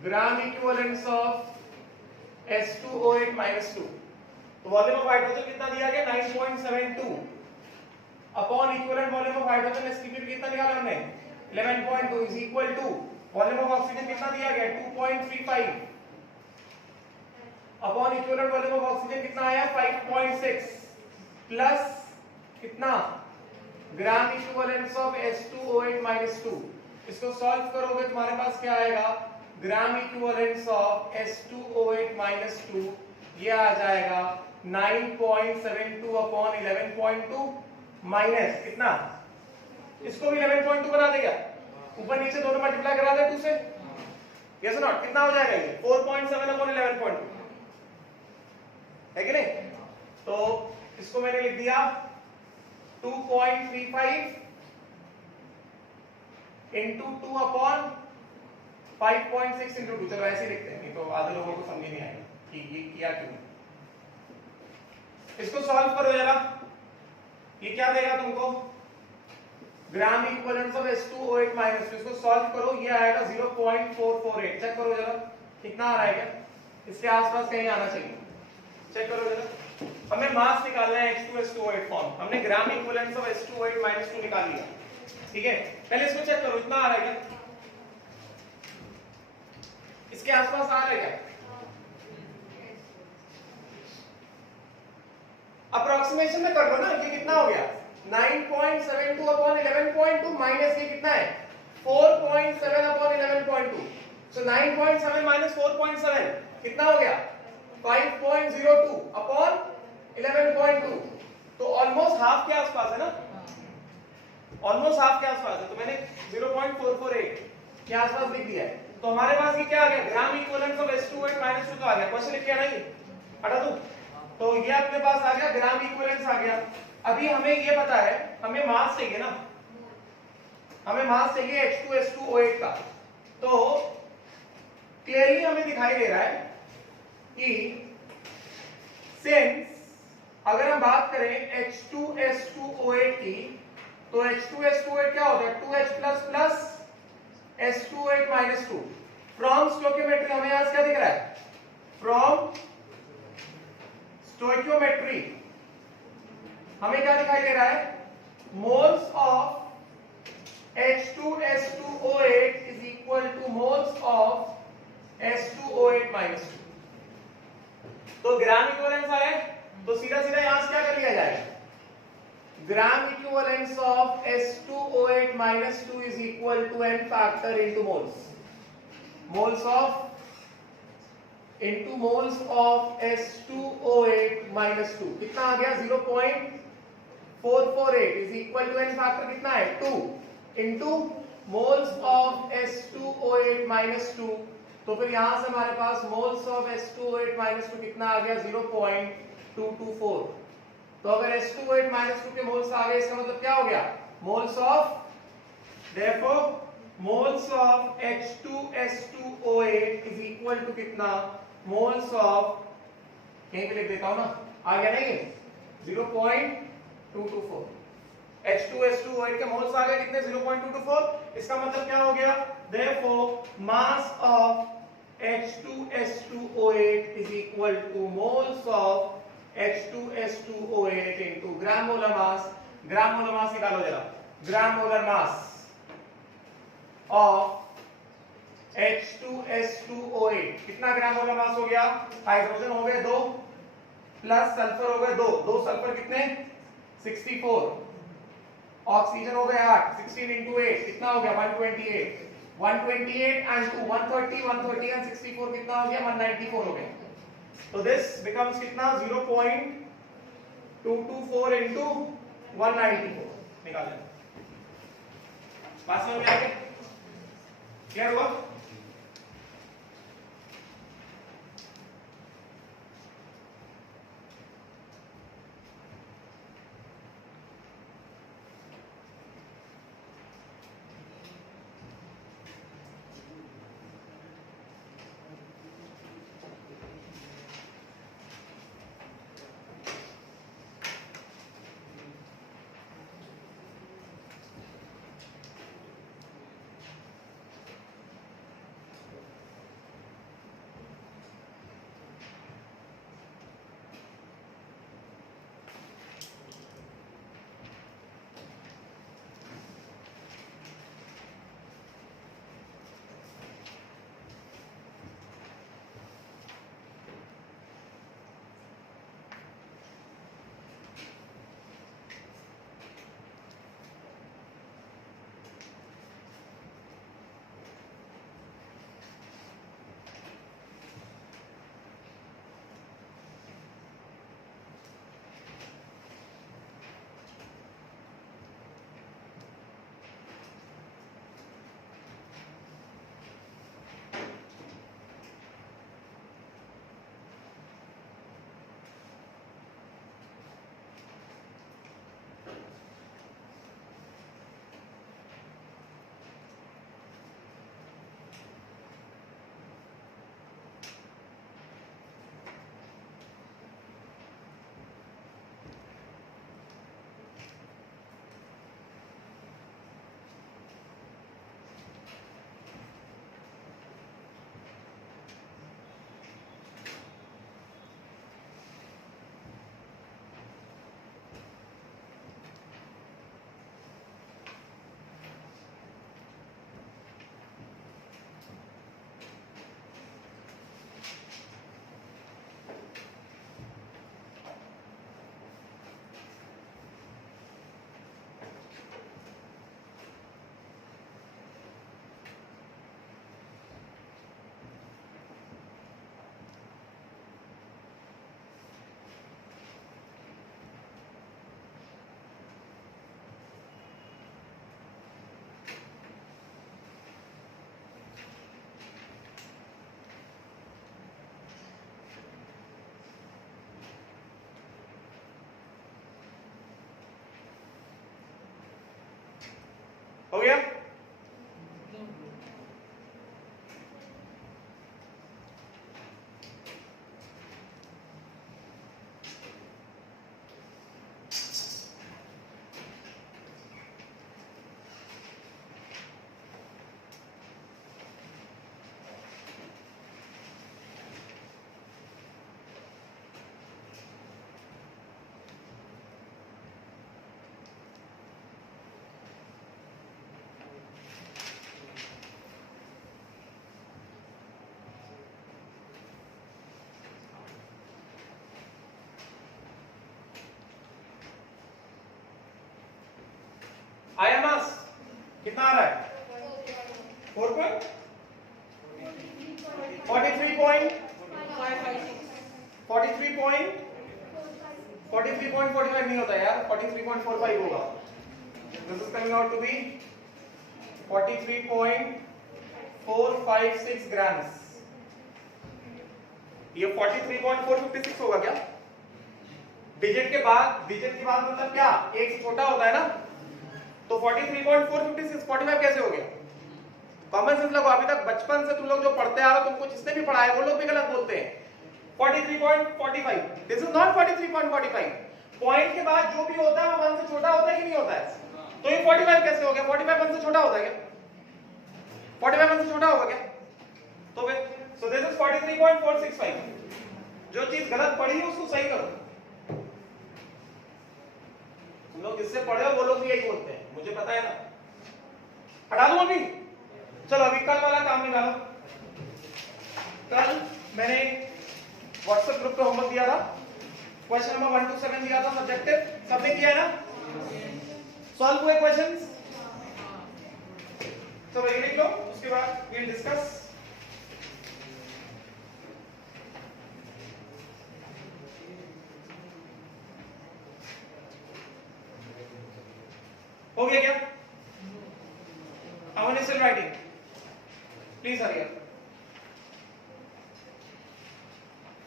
ग्राम इक्विवेलेंस ऑफ H2O8 minus 2। तो वॉल्यूम ऑफ हाइड्रोजन कितना दिया गया, 9.72 upon equivalent volume of hydrogen STP कितना निकाला हमने, 11.2 is equal to volume of oxygen कितना दिया गया, 2.35 upon equivalent volume of oxygen कितना आया, 5.6 प्लस कितना, gram equivalence of H2O8 minus 2। इसको सॉल्व करोगे तुम्हारे पास क्या आएगा, ग्राम इक्विवेलेंस ऑफ H2O8 minus 2 ये आ जाएगा 9.72 अपॉन 11.2 माइनस कितना, इसको भी 11.2 बना देगा, ऊपर नीचे दोनों मल्टीप्लाई करा दे 2 से, यस और नॉट, कितना हो जाएगा ये 4.7 अपॉन 11.2 है कि नहीं। तो इसको मैंने लिख दिया 2.35 into 2 अपॉन 5.6 into 2। चलो ऐसे लिखते हैं, नहीं तो आधे लोगों को समझ नहीं आएगा कि ये किया क्यों। इसको सॉल्व करो जरा, ये क्या देगा तुमको, ग्राम इक्विवेलेंस ऑफ H2O8 minus 2। इसको सॉल्व करो, ये आएगा 0.448। चेक करो जरा कितना आ रहा है, क्या इसके आसपास कहीं आना चाहिए, चेक करो जरा। हमें मास निकालना है H2SO8 फॉर्म, हमने ग्राम इक्विवेलेंस ऑफ H2O8 minus 2 निकाल लिया, ठीक है। पहले इसको चेक करो, इतना आ रहा है क्या, इसके आसपास आ रहा है क्या, अप्रोक्सीमेशन में कर लो ना, ये कितना हो गया 9.72 अपॉन 11.2 माइनस ये कितना है 4.7 अपॉन 11.2। सो 9.7 माइनस 4.7 कितना हो गया 5.02 अपॉन 11.2। तो ऑलमोस्ट हाफ के आसपास है ना, ऑलमोस्ट हाफ के आसपास है। तो मैंने 0.448 के आसपास लिख दिया है। तो हमारे पास ये क्या आ गया, ग्राम इक्विवेलेंस ऑफ H2O8 minus 2 तो आ गया। क्वेश्चन लिख के नहीं हटा दूं, तो ये अपने पास आ गया, ग्राम इक्विवेलेंस आ गया। अभी हमें ये पता है, हमें मास चाहिए ना, हमें मास चाहिए H2SO8 का। तो क्लियरली हमें दिखाई दे रहा है कि सिंस अगर हम बात करें H2SO8 की, तो H2SO8 क्या होता है 2H plus plus H2O8 minus 2। From stoichiometry हमें यहां क्या दिख रहा है, फ्रॉम स्टोइकियोमेट्री हमें क्या दिखाई दे रहा है, moles of H2SO8 is equal two moles of H2O8 minus 2। तो ग्राम इक्विवेलेंस आए तो सीधा सीधा यहां से क्या कर लिया जाए, ग्राम equivalence of H2O8 minus 2 is equal to n factor into moles, moles of into moles of H2O8 minus 2 कितना आ गया 0.448 is equal to n factor कितना है 2 into moles of H2O8 minus 2। तो फिर यहां से हमारे पास moles of H2O8 minus 2 कितना आ गया 0.224। तो अगर H2O8 minus 2 के मोल्स आ गए, इसका मतलब क्या हो गया, moles of, therefore moles of H2SO8 is equal to कितना, मोल्स ऑफ, कहीं पे लिख देता हूं ना, आ गया नहीं 0.224। H2SO8 के मोल्स आ गए कितने 0.224। इसका मतलब क्या हो गया, therefore mass of H2SO8 is equal to moles of H2SO8 into gram molar mass. Gram molar मास निकालो जरा, ग्राम मोलर मास ऑफ H2SO8 कितना ग्राम मोलर मास हो गया, हाइड्रोजन हो गए 2 प्लस सल्फर हो गए 2, 2 सल्फर कितने 64, ऑक्सीजन हो गए 8, 16 into 8 कितना हो गया 128, 128 and 2 130, 130 and 64 कितना हो गया 194 हो गया। तो दिस becomes कितना 0.224 into 194 निकाल लें, पास हो गया। क्लियर हुआ? हो गया? आयामास कितना आ रहा है? 43.45 नहीं होता यार, 43.45 होगा. This is coming out to be 43.456 grams. ये 43.456 होगा क्या? डिजिट के बाद मतलब क्या? एक से छोटा होता है ना, तो 43.456 45 कैसे हो गया? कॉमन सेंस लगो. अभी तक बचपन से तुम लोग जो पढ़ते आ रहे हो, तुमको जिसने भी पढ़ाया वो लोग भी गलत बोलते हैं. 43.45. This is not 43.45. पॉइंट के बाद जो भी होता है वो 1 से छोटा होता है कि नहीं होता है? तो ये 45 कैसे हो गया? 45 1 से छोटा होता है क्या? 45 1 से छोटा होगा क्या? तो फिर सो दिस इज 43.465. जो चीज गलत पढ़ी है उसको सही करो. तुम लोग जिससे पढ़े हो वो लोग भी यही बोलते हैं, मुझे पता है ना. हटा दो अभी. चलो अभी कल वाला काम निकालो. कल मैंने व्हाट्सएप ग्रुप पे होमवर्क दिया था. क्वेश्चन नंबर 1 to 7 दिया था सब्जेक्टिव. सबने किया है ना? सॉल्व हुए क्वेश्चंस? चलो ये लिख लो, उसके बाद वील डिस्कस. हो गया क्या? Aman is still writing. Please hurry up.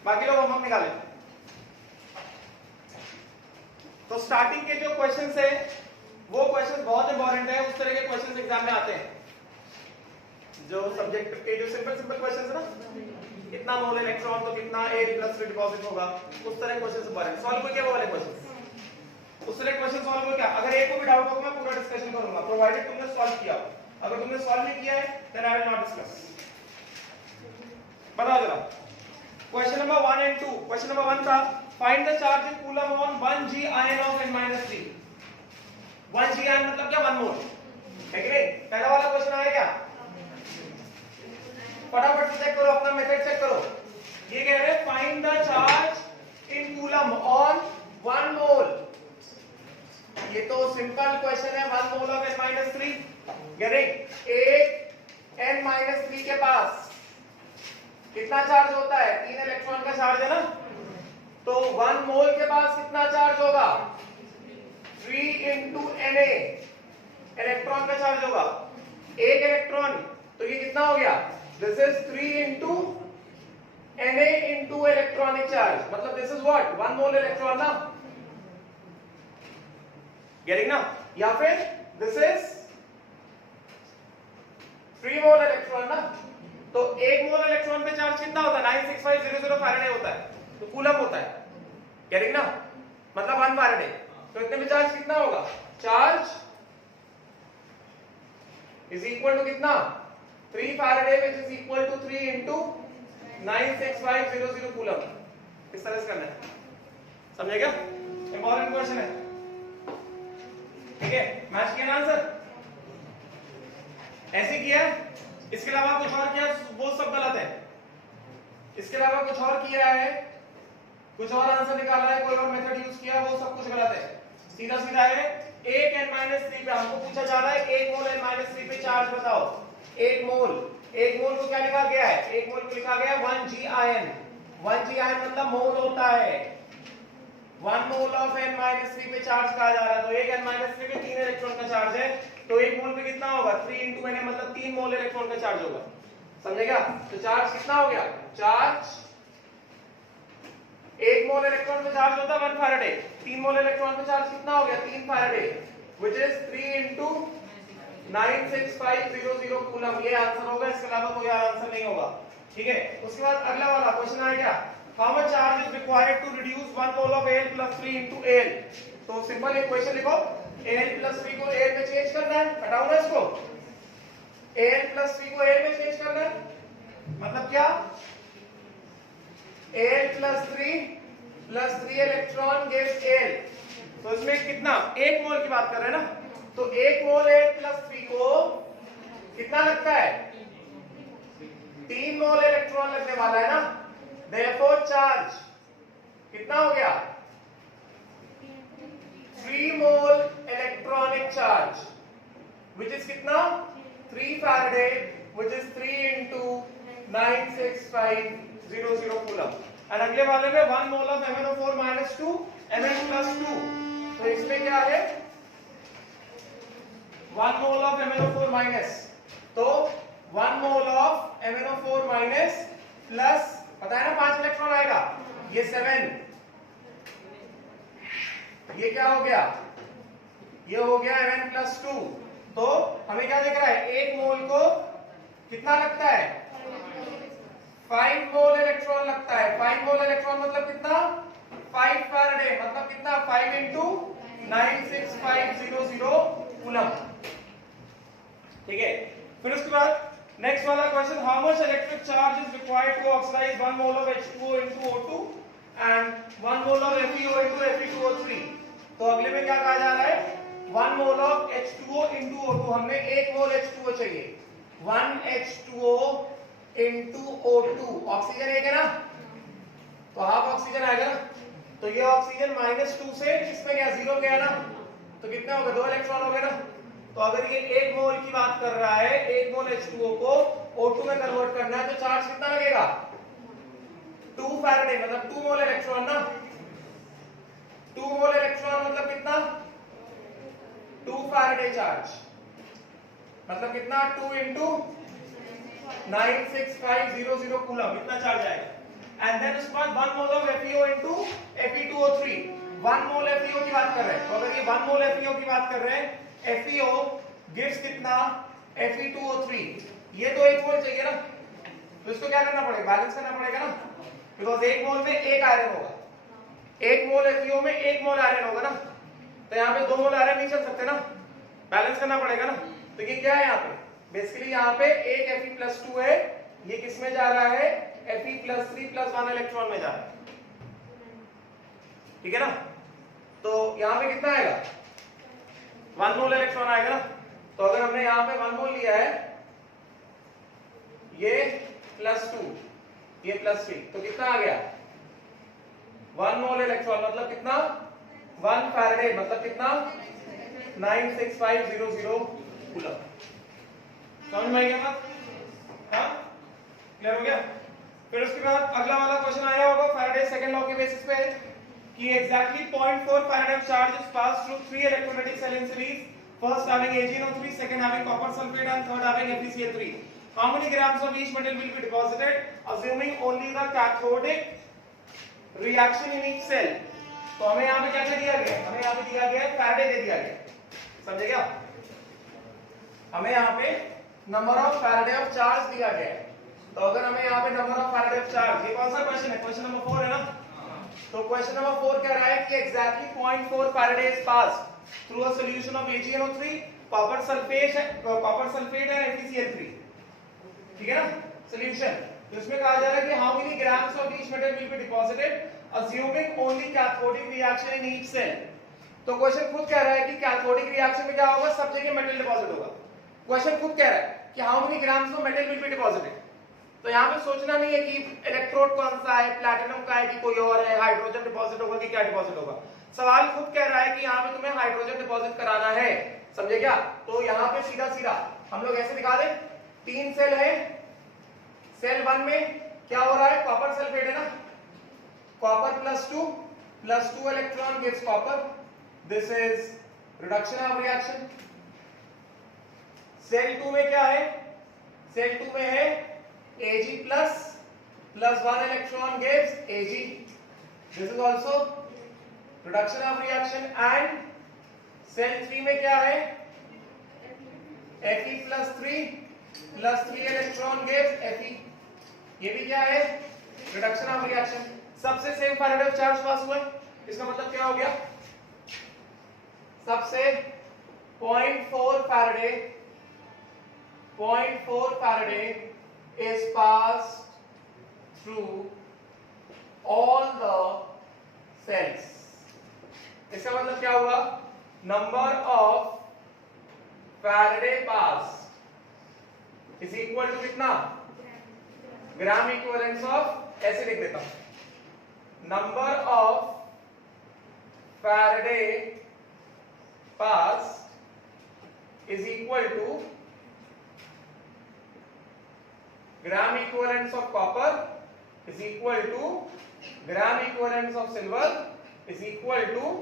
बाकी लोग हम निकालें। तो स्टार्टिंग के जो क्वेश्चंस है वो क्वेश्चंस बहुत इंपॉर्टेंट है, उस तरह के क्वेश्चंस एग्जाम में आते हैं जो सब्जेक्ट के जो सिंपल सिंपल क्वेश्चंस है ना, कितना मोल इलेक्ट्रॉन तो कितना एयर प्लस में डिपॉजिट होगा, उस तरह क्वेश्चंस इंपॉर्टेंट। सॉल्व को क्या वो वाले क्वेश्चंस, उस तरह क्वेश्चन सॉल्व को क्या, अगर एक को भी डाउट होगा मैं पूरा डिस्कशन करूंगा प्रोवाइडेड तुमने सॉल्व किया। अगर तुमने सॉल्व नहीं किया है then I will not discuss. बताओ जरा question number 1 and 2। Question number 1 था find the charge in coulomb on 1 g ion of n-3। 1 g ion मतलब क्या 1 मोल है कि नहीं? पहला वाला क्वेश्चन आया क्या? फटाफट से चेक करो, अपना मेथड चेक करो। ये कह रहे हैं find the charge in coulomb on 1 मोल। ये तो सिंपल क्वेश्चन है, 1 मोल ऑफ n-3। गेटिंग एक n-3 के पास कितना चार्ज होता है? 3 इलेक्ट्रॉन का चार्ज है ना, तो 1 मोल के पास कितना चार्ज होगा? 3 into Na इलेक्ट्रॉन का चार्ज होगा। एक इलेक्ट्रॉन तो ये कितना हो गया? This is 3 into Na into electronic charge, मतलब this is what 1 mole electron ना, गेटिंग ना? या फिर दिस इज 3 मोल इलेक्ट्रॉन ना, तो 1 मोल इलेक्ट्रॉन पे चार्ज कितना होता है? 96500 फैराडे होता है, तो कूलम होता है, गेटिंग ना? मतलब 1 फैराडे। तो इतने में चार्ज कितना होगा? चार्ज इज इक्वल टू कितना? 3 faraday which is equal to 3 into 96500 coulomb. इस तरह से करना है, समझे क्या? इंपॉर्टेंट क्वेश्चन है, ठीक है? मैच किया ना आंसर? ऐसे किया, इसके अलावा कुछ और किया वो सब गलत है। इसके अलावा कुछ और किया है, कुछ और आंसर निकाला है, कोई और मेथड यूज किया, वो सब कुछ गलत है। सीधा सीधा है एक n-3 पे हमको पूछा जा रहा है 1 मोल n-3 पे चार्ज बताओ। 1 मोल को क्या लिखा गया है? 1 मोल को लिखा गया 1 g ion। 1 g ion मतलब मोल होता है। 1 मोल ऑफ n-3 पे चार्ज कहा जा रहा है, तो एक n-3 पे 3 इलेक्ट्रॉन का चार्ज है, तो 1 मोल पे कितना होगा? 3 into Na मतलब 3 मोल इलेक्ट्रॉन का चार्ज होगा, समझेगा? तो चार्ज कितना हो गया? चार्ज 1 मोल इलेक्ट्रॉन पे चार्ज होता है 1 फैराडे, 3 मोल इलेक्ट्रॉन पे चार्ज कितना हो गया? 3 Faraday which is 3 into 96500 coulomb. ये आंसर होगा, इसके अलावा कोई आंसर नहीं होगा, ठीक है? उसके बाद अगला वाला क्वेश्चन आया क्या? How much charge is required to reduce 1 mole of Al plus 3 into Al। तो सिंपल इक्वेशन लिखो, Al plus 3 को Al में चेंज करना है, हटाओ ना इसको। Al plus 3 को Al में चेंज करना है, मतलब क्या? Al plus 3 electron gives Al। तो इसमें कितना? 1 मोल की बात कर रहे हैं ना, तो 1 मोल Al plus 3 को कितना लगता है? 3 मोल इलेक्ट्रॉन लगने वाला है ना, therefore चार्ज कितना हो गया? 3 मोल इलेक्ट्रॉनिक चार्ज which is कितना? 3 Faraday which is 3 into 96500 coulomb. और अगले वाले में 1 mole of MnO4 minus 2 Mn plus 2, तो इसमें क्या है? 1 मोल ऑफ MnO4 माइनस, तो 1 mole of MnO4 minus plus, पता है ना 5 इलेक्ट्रॉन आएगा, ये 7, ये क्या हो गया? ये हो गया Mn plus 2। तो हमें क्या दिख रहा है? 1 मोल को कितना लगता है? 5 मोल इलेक्ट्रॉन लगता है। 5 मोल इलेक्ट्रॉन मतलब कितना? 5 फैराडे, मतलब कितना? 5 into 96500 कूलम, ठीक है? फिर उसके बाद नेक्स्ट वाला question, how much electric charge is required to oxidise 1 mole of H2O into O2 and 1 mole of FeO into Fe2O3। तो अगले में क्या कहा जा रहा है? 1 mole of H2O into O2, हमने 1 मोल H2O चाहिए, 1 H2O into O2, ऑक्सीजन एक है ना, तो हाफ ऑक्सीजन आएगा ना, तो ये ऑक्सीजन -2 से इसमें क्या 0 गया ना, तो कितने हो गए? 2 इलेक्ट्रॉन हो गए ना। तो अगर ये 1 मोल की बात कर रहा है, 1 मोल H2O को O2 में कन्वर्ट करना है, तो चार्ज कितना लगेगा? 2 फैराडे, मतलब 2 मोल इलेक्ट्रॉन ना, 2 मोल इलेक्ट्रॉन मतलब कितना? 2 फैराडे चार्ज, मतलब कितना? 2 into 96500 कूलम इतना चार्ज आएगा। एंड देन उसके बाद 1 mole of FeO into Fe2O3, 1 mole FeO की बात कर रहे हैं। तो अगर ये 1 मोल FeO की बात कर रहे हैं, FeO गिव्स कितना, Fe2O3, ये तो 1 मोल चाहिए ना, तो इसको क्या करना पड़ेगा, बैलेंस करना पड़ेगा ना, बिकॉज 1 मोल में 1 आयरन होगा, 1 मोल FeO में 1 मोल आयरन होगा ना, तो यहाँ पे 2 मोल आयरन नहीं चल सकते ना, बैलेंस करना पड़ेगा ना। तो ये क्या है यहाँ पे, बेसिकली यहाँ पे एक Fe+2 है, ये किस में जा रहा है, Fe+3+1 इलेक्ट्रॉन में जा रहा है, ठीक है ना। तो यहाँ पे कितना आएगा, 1 मोल इलेक्ट्रॉन आएगा ना। तो अगर हमने यहाँ पे 1 मोल लिया है, ये +2, ये +3, तो कितना आ गया, 1 मोल इलेक्ट्रॉन मतलब कितना, 1 फैराडे मतलब कितना, 96500 कूलम। समझ में आ गया बात, हाँ क्लियर हो गया। फिर उसके बाद अगला वाला क्वेश्चन आया होगा फैराडे सेकंड लॉ के बेसिस पे कि exactly 0.4 faraday of charge is pass through 3 electrolytic cell in series, first having AgNO3, second having copper sulfate and third having FeCl3. How many grams of each metal will be deposited, assuming only the cathodic reaction in each cell? तो हमें यहाँ पे क्या क्या दिया गया, हमें यहाँ पे दिया गया फैराडे दे दिया गया, समझे क्या, हमें यहाँ पे number of Faraday of charge दिया गया है। तो अगर हमें यहाँ पे number of Faraday of charge, ये कौन सा क्वेश्चन है, क्वेश्चन नंबर 4 है ना। तो क्वेश्चन नंबर 4 कह रहा है कि exactly 0.4 Faraday is pass through a solution of AgNO3, copper sulphate and FeCl3, ठीक है ना सॉल्यूशन। तो इसमें कहा जा रहा है कि how many grams of each metal will be deposited assuming only cathodic reaction in each cell। तो क्वेश्चन खुद कह रहा है कि कैथोडिक रिएक्शन में क्या होगा, सब जगह मेटल डिपॉजिट होगा। क्वेश्चन खुद कह रहा है कि how many grams of metal will be deposited. तो यहाँ पे सोचना नहीं है कि इलेक्ट्रोड कौन सा है, प्लैटिनम का है कि कोई और है, हाइड्रोजन डिपॉजिट होगा कि क्या डिपॉजिट होगा। सवाल खुद कह रहा है कि यहाँ पे तुम्हें हाइड्रोजन डिपॉजिट कराना है, समझे क्या। तो यहाँ पे सीधा सीधा हम लोग ऐसे दिखा दें, 3 सेल है, सेल 1 में क्या हो रहा है, कॉपर सल्फेट है ना, copper +2 electron gives copper, this is reduction of reaction। Cell 2 में क्या है, सेल 2 में है Ag plus 1 electron gives Ag, this is also reduction of reaction। and cell 3 में क्या है, Fe+3 electron gives Fe, ये भी क्या है, रिडक्शन ऑफ रिएक्शन। सबसे सेम फैराडे ऑफ चार्ज पास हुआ है, इसका मतलब क्या हो गया, सबसे 0.4 Faraday is passed through all the cells। इसका मतलब क्या हुआ, number of Faraday pass is equal to कितना, ग्राम इक्विवेलेंस ऑफ, ऐसे लिख देता हूं, number of Faraday pass is equal to gram equivalence of copper is equal to gram equivalence of silver is equal to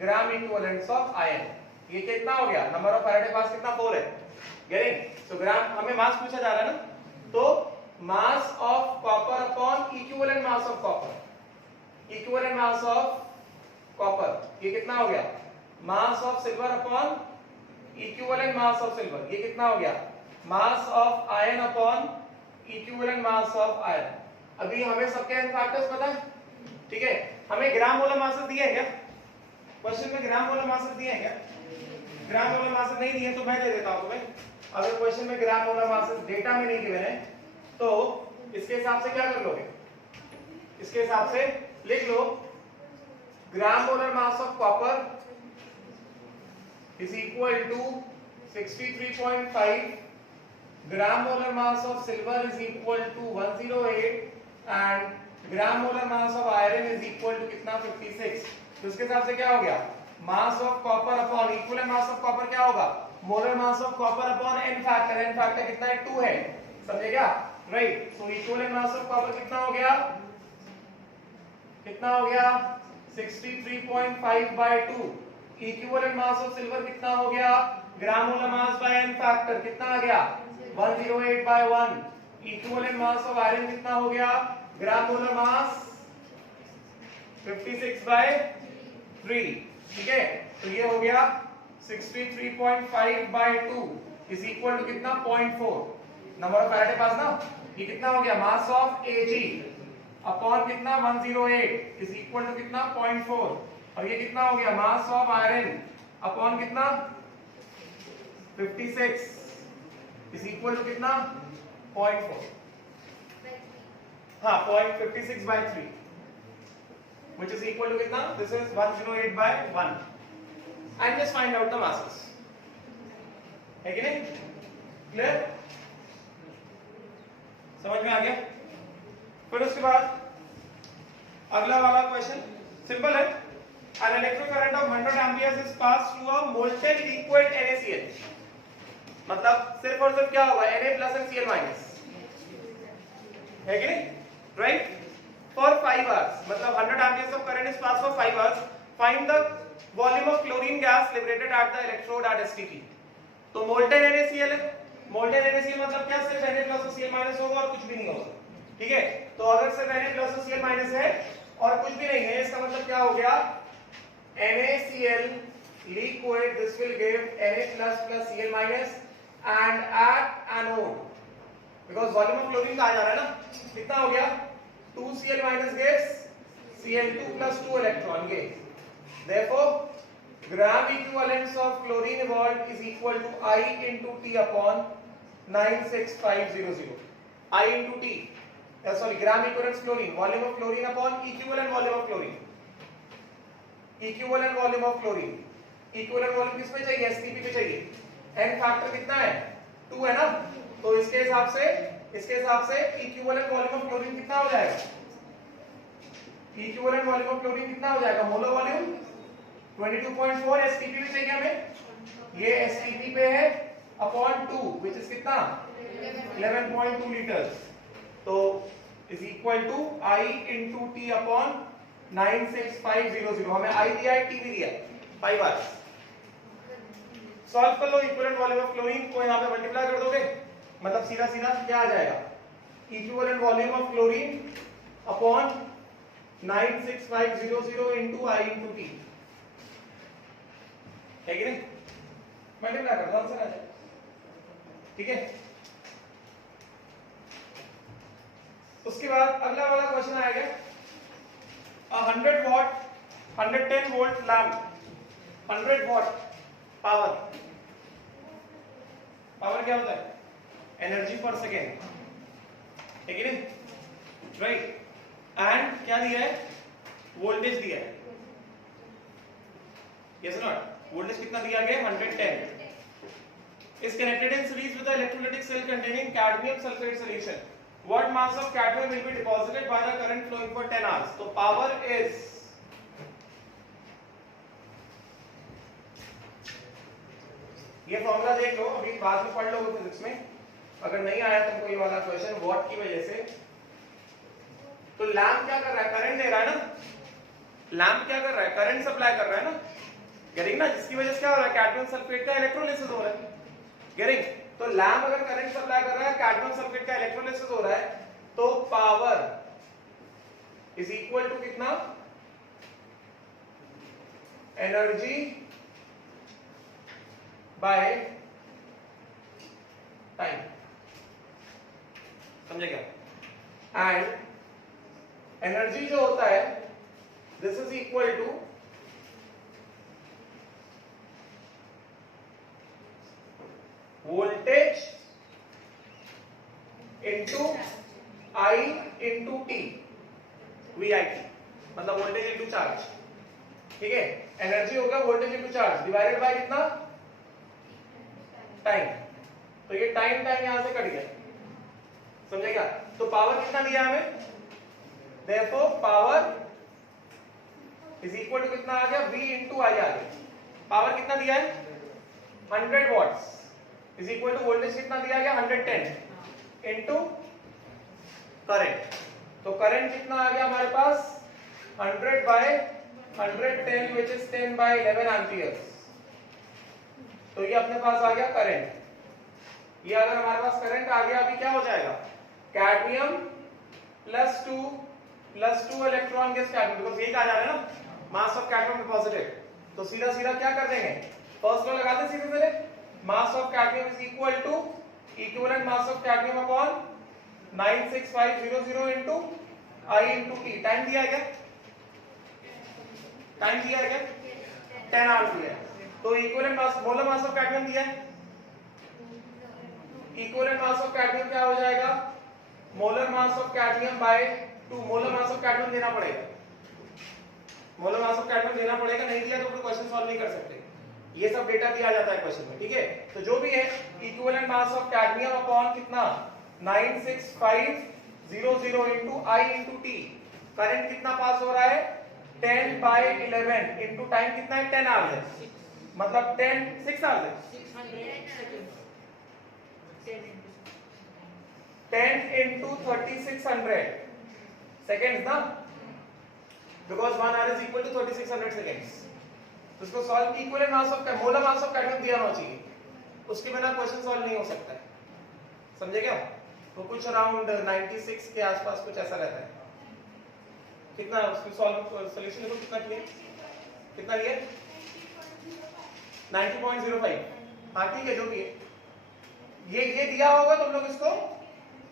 gram equivalence of iron. ये कितना हो गया, नंबर ऑफ फैराडे पास कितना, 4 है, गेटिंग। तो ग्राम, हमें मास पूछा जा रहा है ना, तो mass of copper upon equivalent mass of copper, equivalent mass of copper, ये कितना हो गया, mass of silver upon equivalent mass of silver, ये कितना हो गया, mass of iron upon equivalent mass of iron. अभी हमें सबके एन फैक्टर्स पता है, ठीक है। हमें ग्राम मोलर मास दिए हैं क्या, क्वेश्चन में ग्राम मोलर मास दिए हैं क्या, ग्राम मोलर मास नहीं दिए तो मैं दे देता हूं तुम्हें। अगर क्वेश्चन में ग्राम मोलर मास डेटा में नहीं गिवन है तो इसके हिसाब से क्या कर लोगे, इसके हिसाब से लिख लो, gram molar mass of copper is equal to 63.5, gram molar mass of silver is equal to 108 and gram molar mass of iron is equal to कितना, 56। तो इसके हिसाब से क्या हो गया, mass of copper upon equivalent mass of copper क्या होगा, molar mass of copper upon n factor, n factor कितना है, 2 है, समझे क्या, right. So equivalent mass of copper कितना हो गया, कितना हो गया, 63.5 by 2। Equivalent mass of silver कितना हो गया, ग्राम molar mass by n factor कितना आ गया 108 by 1. Equivalent mass of iron कितना हो गया ग्राम मोलर मास 56 by 3. ठीक है, तो ये हो गया 63.5 by 2 इज इक्वल टू कितना 0.4. नंबर ऑफ फैराडे पास ना, ये कितना हो गया मास ऑफ Ag अपॉन कितना 108 इज इक्वल टू कितना 0.4. और ये कितना हो गया मास ऑफ आयरन अपॉन कितना 56 इज इक्वल टू कितना 0.4. हाँ 0.56 by 3 which is equal to कितना, this is 108 by 1. and just find out the masses. है कि नहीं? क्लियर? समझ में आ गया? फिर उसके बाद अगला वाला क्वेश्चन सिंपल है. An electric current of 100 amperes is passed through a molten liquid NaCl. मतलब सिर्फ और सिर्फ क्या होगा Na plus and Cl minus. है कि नहीं? Right? For 5 hours. मतलब 100 amperes of current is passed for 5 hours. Find the volume of chlorine gas liberated at the electrode at STP. तो molten NaCl है. molten NaCl मतलब क्या, सिर्फ Na plus और Cl minus होगा और कुछ भी नहीं होगा. ठीक है, तो अगर सिर्फ Na plus और Cl minus है और कुछ भी नहीं है, इसका मतलब क्या हो गया NaCl liquid, this will give Na plus Cl minus and at anode because volume of chlorine कहाँ जा रहा है ना, कितना हो गया 2Cl minus gives Cl2 plus 2 electron gain. Therefore, gram equivalence of chlorine evolved is equal to I into T upon 96500. I into T. Sorry, gram equivalence chlorine, volume of chlorine upon equivalent volume of chlorine. Equivalent volume of chlorine. Equivalent volume किस पे चाहिए? STP पे चाहिए. N factor कितना है? 2 है ना? तो इसके हिसाब से equivalent volume of chlorine कितना हो जाएगा? Equivalent volume of chlorine कितना हो जाएगा? मोलर वॉल्यूम 22.4 STP भी चाहिए हमें. ये STP पे है अपॉन 2 which is कितना 11.2 liters. तो is equal to I into T upon 96500. हमें I दिया है, T भी दिया है. 5 hours. सॉल्व कर लो. इक्विवेलेंट वॉल्यूम ऑफ क्लोरीन को यहाँ पे मल्टीप्लाई कर दोगे, मतलब सीधा सीधा क्या आ जाएगा equivalent volume of chlorine upon 96500 into I into T. है कि नहीं? मल्टीप्लाई कर दो, आंसर आ जाएगा. ठीक है, उसके बाद अगला वाला क्वेश्चन आएगा 100 watt 110 volt lamp 100 watt power. Power क्या होता है? एनर्जी पर सेकेंड. है कि नहीं? राइट. एंड क्या दिया है? वोल्टेज दिया है. Yes not? वोल्टेज कितना दिया गया? 110. is connected in series with the electrolytic cell containing cadmium sulfate solution. What mass of cadmium will be deposited by the current flowing for 10 hours? So power is ये फॉर्मूला देख लो, अभी बाद में पढ़ लोगे फिजिक्स में, अगर नहीं आया तुमको ये वाला क्वेश्चन वॉट की वजह से. तो लैम्प क्या कर रहा है? करंट दे रहा है ना. लैम्प क्या कर रहा है? करंट सप्लाई कर रहा है ना. गेटिंग ना, जिसकी वजह से क्या हो रहा है? कैडमियम सल्फेट का इलेक्ट्रोलिसिस हो रहा है. गेटिंग? तो लैम्प अगर करंट सप्लाई कर रहा है, कैडमियम सल्फेट का इलेक्ट्रोलिसिस हो रहा है, तो पावर इज इक्वल टू कितना? Energy by time. समझे क्या? एंड एनर्जी जो होता है this is equal to voltage into I into T, VIT मतलब वोल्टेज इंटू चार्ज. ठीक है, एनर्जी होगा voltage into charge divided by कितना? टाइम. तो ये टाइम यहां से कट गया. समझेगा? तो पावर कितना दिया हमें? Therefore power is equal to कितना आ गया? V इंटू आई आ गया. पावर कितना दिया है? 100 watts is equal to voltage कितना दिया गया? 110 इंटू करंट. तो करंट कितना आ गया हमारे पास? 100 by 110 which is 10 by 11 amperes. तो ये अपने पास आ गया करंट। ये अगर हमारे पास करंट आ गया, अभी क्या हो जाएगा, cadmium +2 electron gas cadmium, because यही कहा जा रहा है ना मास ऑफ कैडमियम डिपॉजिटेड। तो सीधा सीधा क्या कर देंगे, फर्स्ट लॉ लगा दें सीधे सीधे, mass of cadmium is equal to equivalent mass of cadmium upon 96500 into I into T। Time दिया है क्या, टाइम दिया है क्या, 10 आवर्स दिया है। तो equivalent mass, molar mass of cadmium दिया है, इक्विवेलेंट मास ऑफ कैडमियम क्या हो जाएगा, molar mass of cadmium by 2। Molar mass of cadmium देना पड़ेगा, मोलर मास ऑफ कैडमियम देना पड़ेगा, नहीं दिया तो क्वेश्चन सॉल्व नहीं कर सकते। ये सब डेटा दिया जाता है क्वेश्चन में, ठीक है। तो जो भी है equivalent mass of cadmium upon कितना 96500 into I into T। Current कितना पास हो रहा है 10/11 इनटू टाइम कितना है 10 आवर्स है, मतलब 6 आवर्स है, 10 इनटू 3600 सेकेंड्स ना, because 1 hour is equal to 3600 seconds. तो इसको solve, equivalent mass of molar mass of cadmium दिया होना चाहिए, उसके बिना क्वेश्चन सॉल्व नहीं हो सकता है, समझे क्या। तो कुछ अराउंड 96 के आसपास कुछ ऐसा रहता है। कितना उसको सॉल्व सॉल्यूशन देखो कितना किया, कितना लिया 90.05। हाँ ठीक है, जो भी है ये दिया होगा तो हम लोग इसको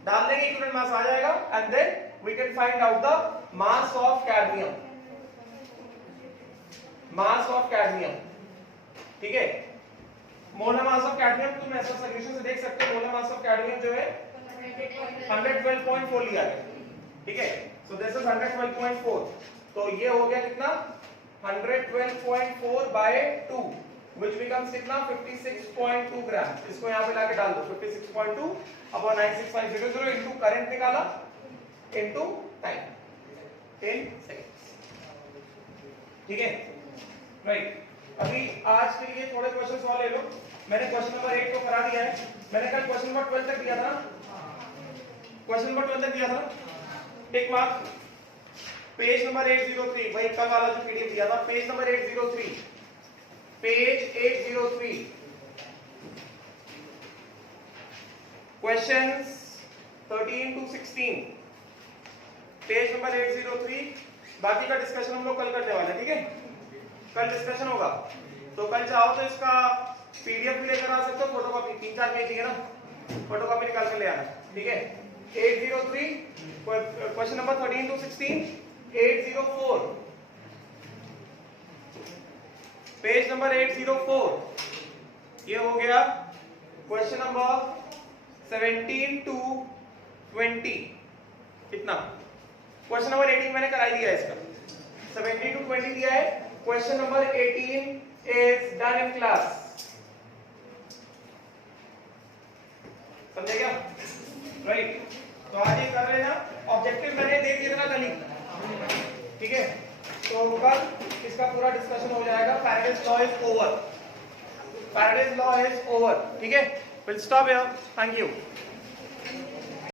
डाल देंगे, इक्विवेलेंट मास आ जाएगा and then we can find out the mass of cadmium, mass of cadmium, ठीक है। मोलर मास ऑफ कैडमियम तुम ऐसा सॉल्यूशन से देख सकते हो, मोलर मास ऑफ कैडमियम जो है 112.4 लिया है, ठीक है। सो दिस इज 112.4, तो ये हो गया कितना 112.4 बाय 2 which becomes कितना 56.2 ग्राम। इसको यहाँ पे लाके डाल दो, 56.2 अपॉन 96500 इनटू करंट निकाला इनटू टाइम 10 सेकंड्स, ठीक है, राइट। अभी आज के लिए थोड़े क्वेश्चन सॉल्व ले लो। मैंने क्वेश्चन नंबर 8 को करा दिया है, मैंने कल क्वेश्चन नंबर 12 तक दिया था, क्वेश्चन नंबर 12 तक दिया था, टिक मार्क। पेज नंबर 803, वही कल वाला जो पीडीएफ दिया था, page number 803, page 803, questions 13 to 16, page number 803। बाकी का डिस्कशन हम लोग कल करने वाले हैं, ठीक है, कल डिस्कशन होगा। तो कल चाहो तो इसका पीडीएफ भी लेकर आ सकते हो, फोटोकॉपी 3-4 पेज है ना, फोटोकॉपी निकाल कर ले आना, ठीक है। 803 question number 13 to 16, 804 page number 804, ये हो गया क्वेश्चन नंबर 17 to 20। कितना क्वेश्चन नंबर 18 मैंने कराई दिया है, इसका 17 to 20 दिया है। Question number 18 is done in class, समझे क्या, राइट। तो आज ये कर रहे हैं ना, ऑब्जेक्टिव मैंने दे दिया था कल ही, ठीक है। तो कल इसका पूरा डिस्कशन हो जाएगा। Faraday's law is over, Faraday's law is over, ठीक है। Will stop here, thank you.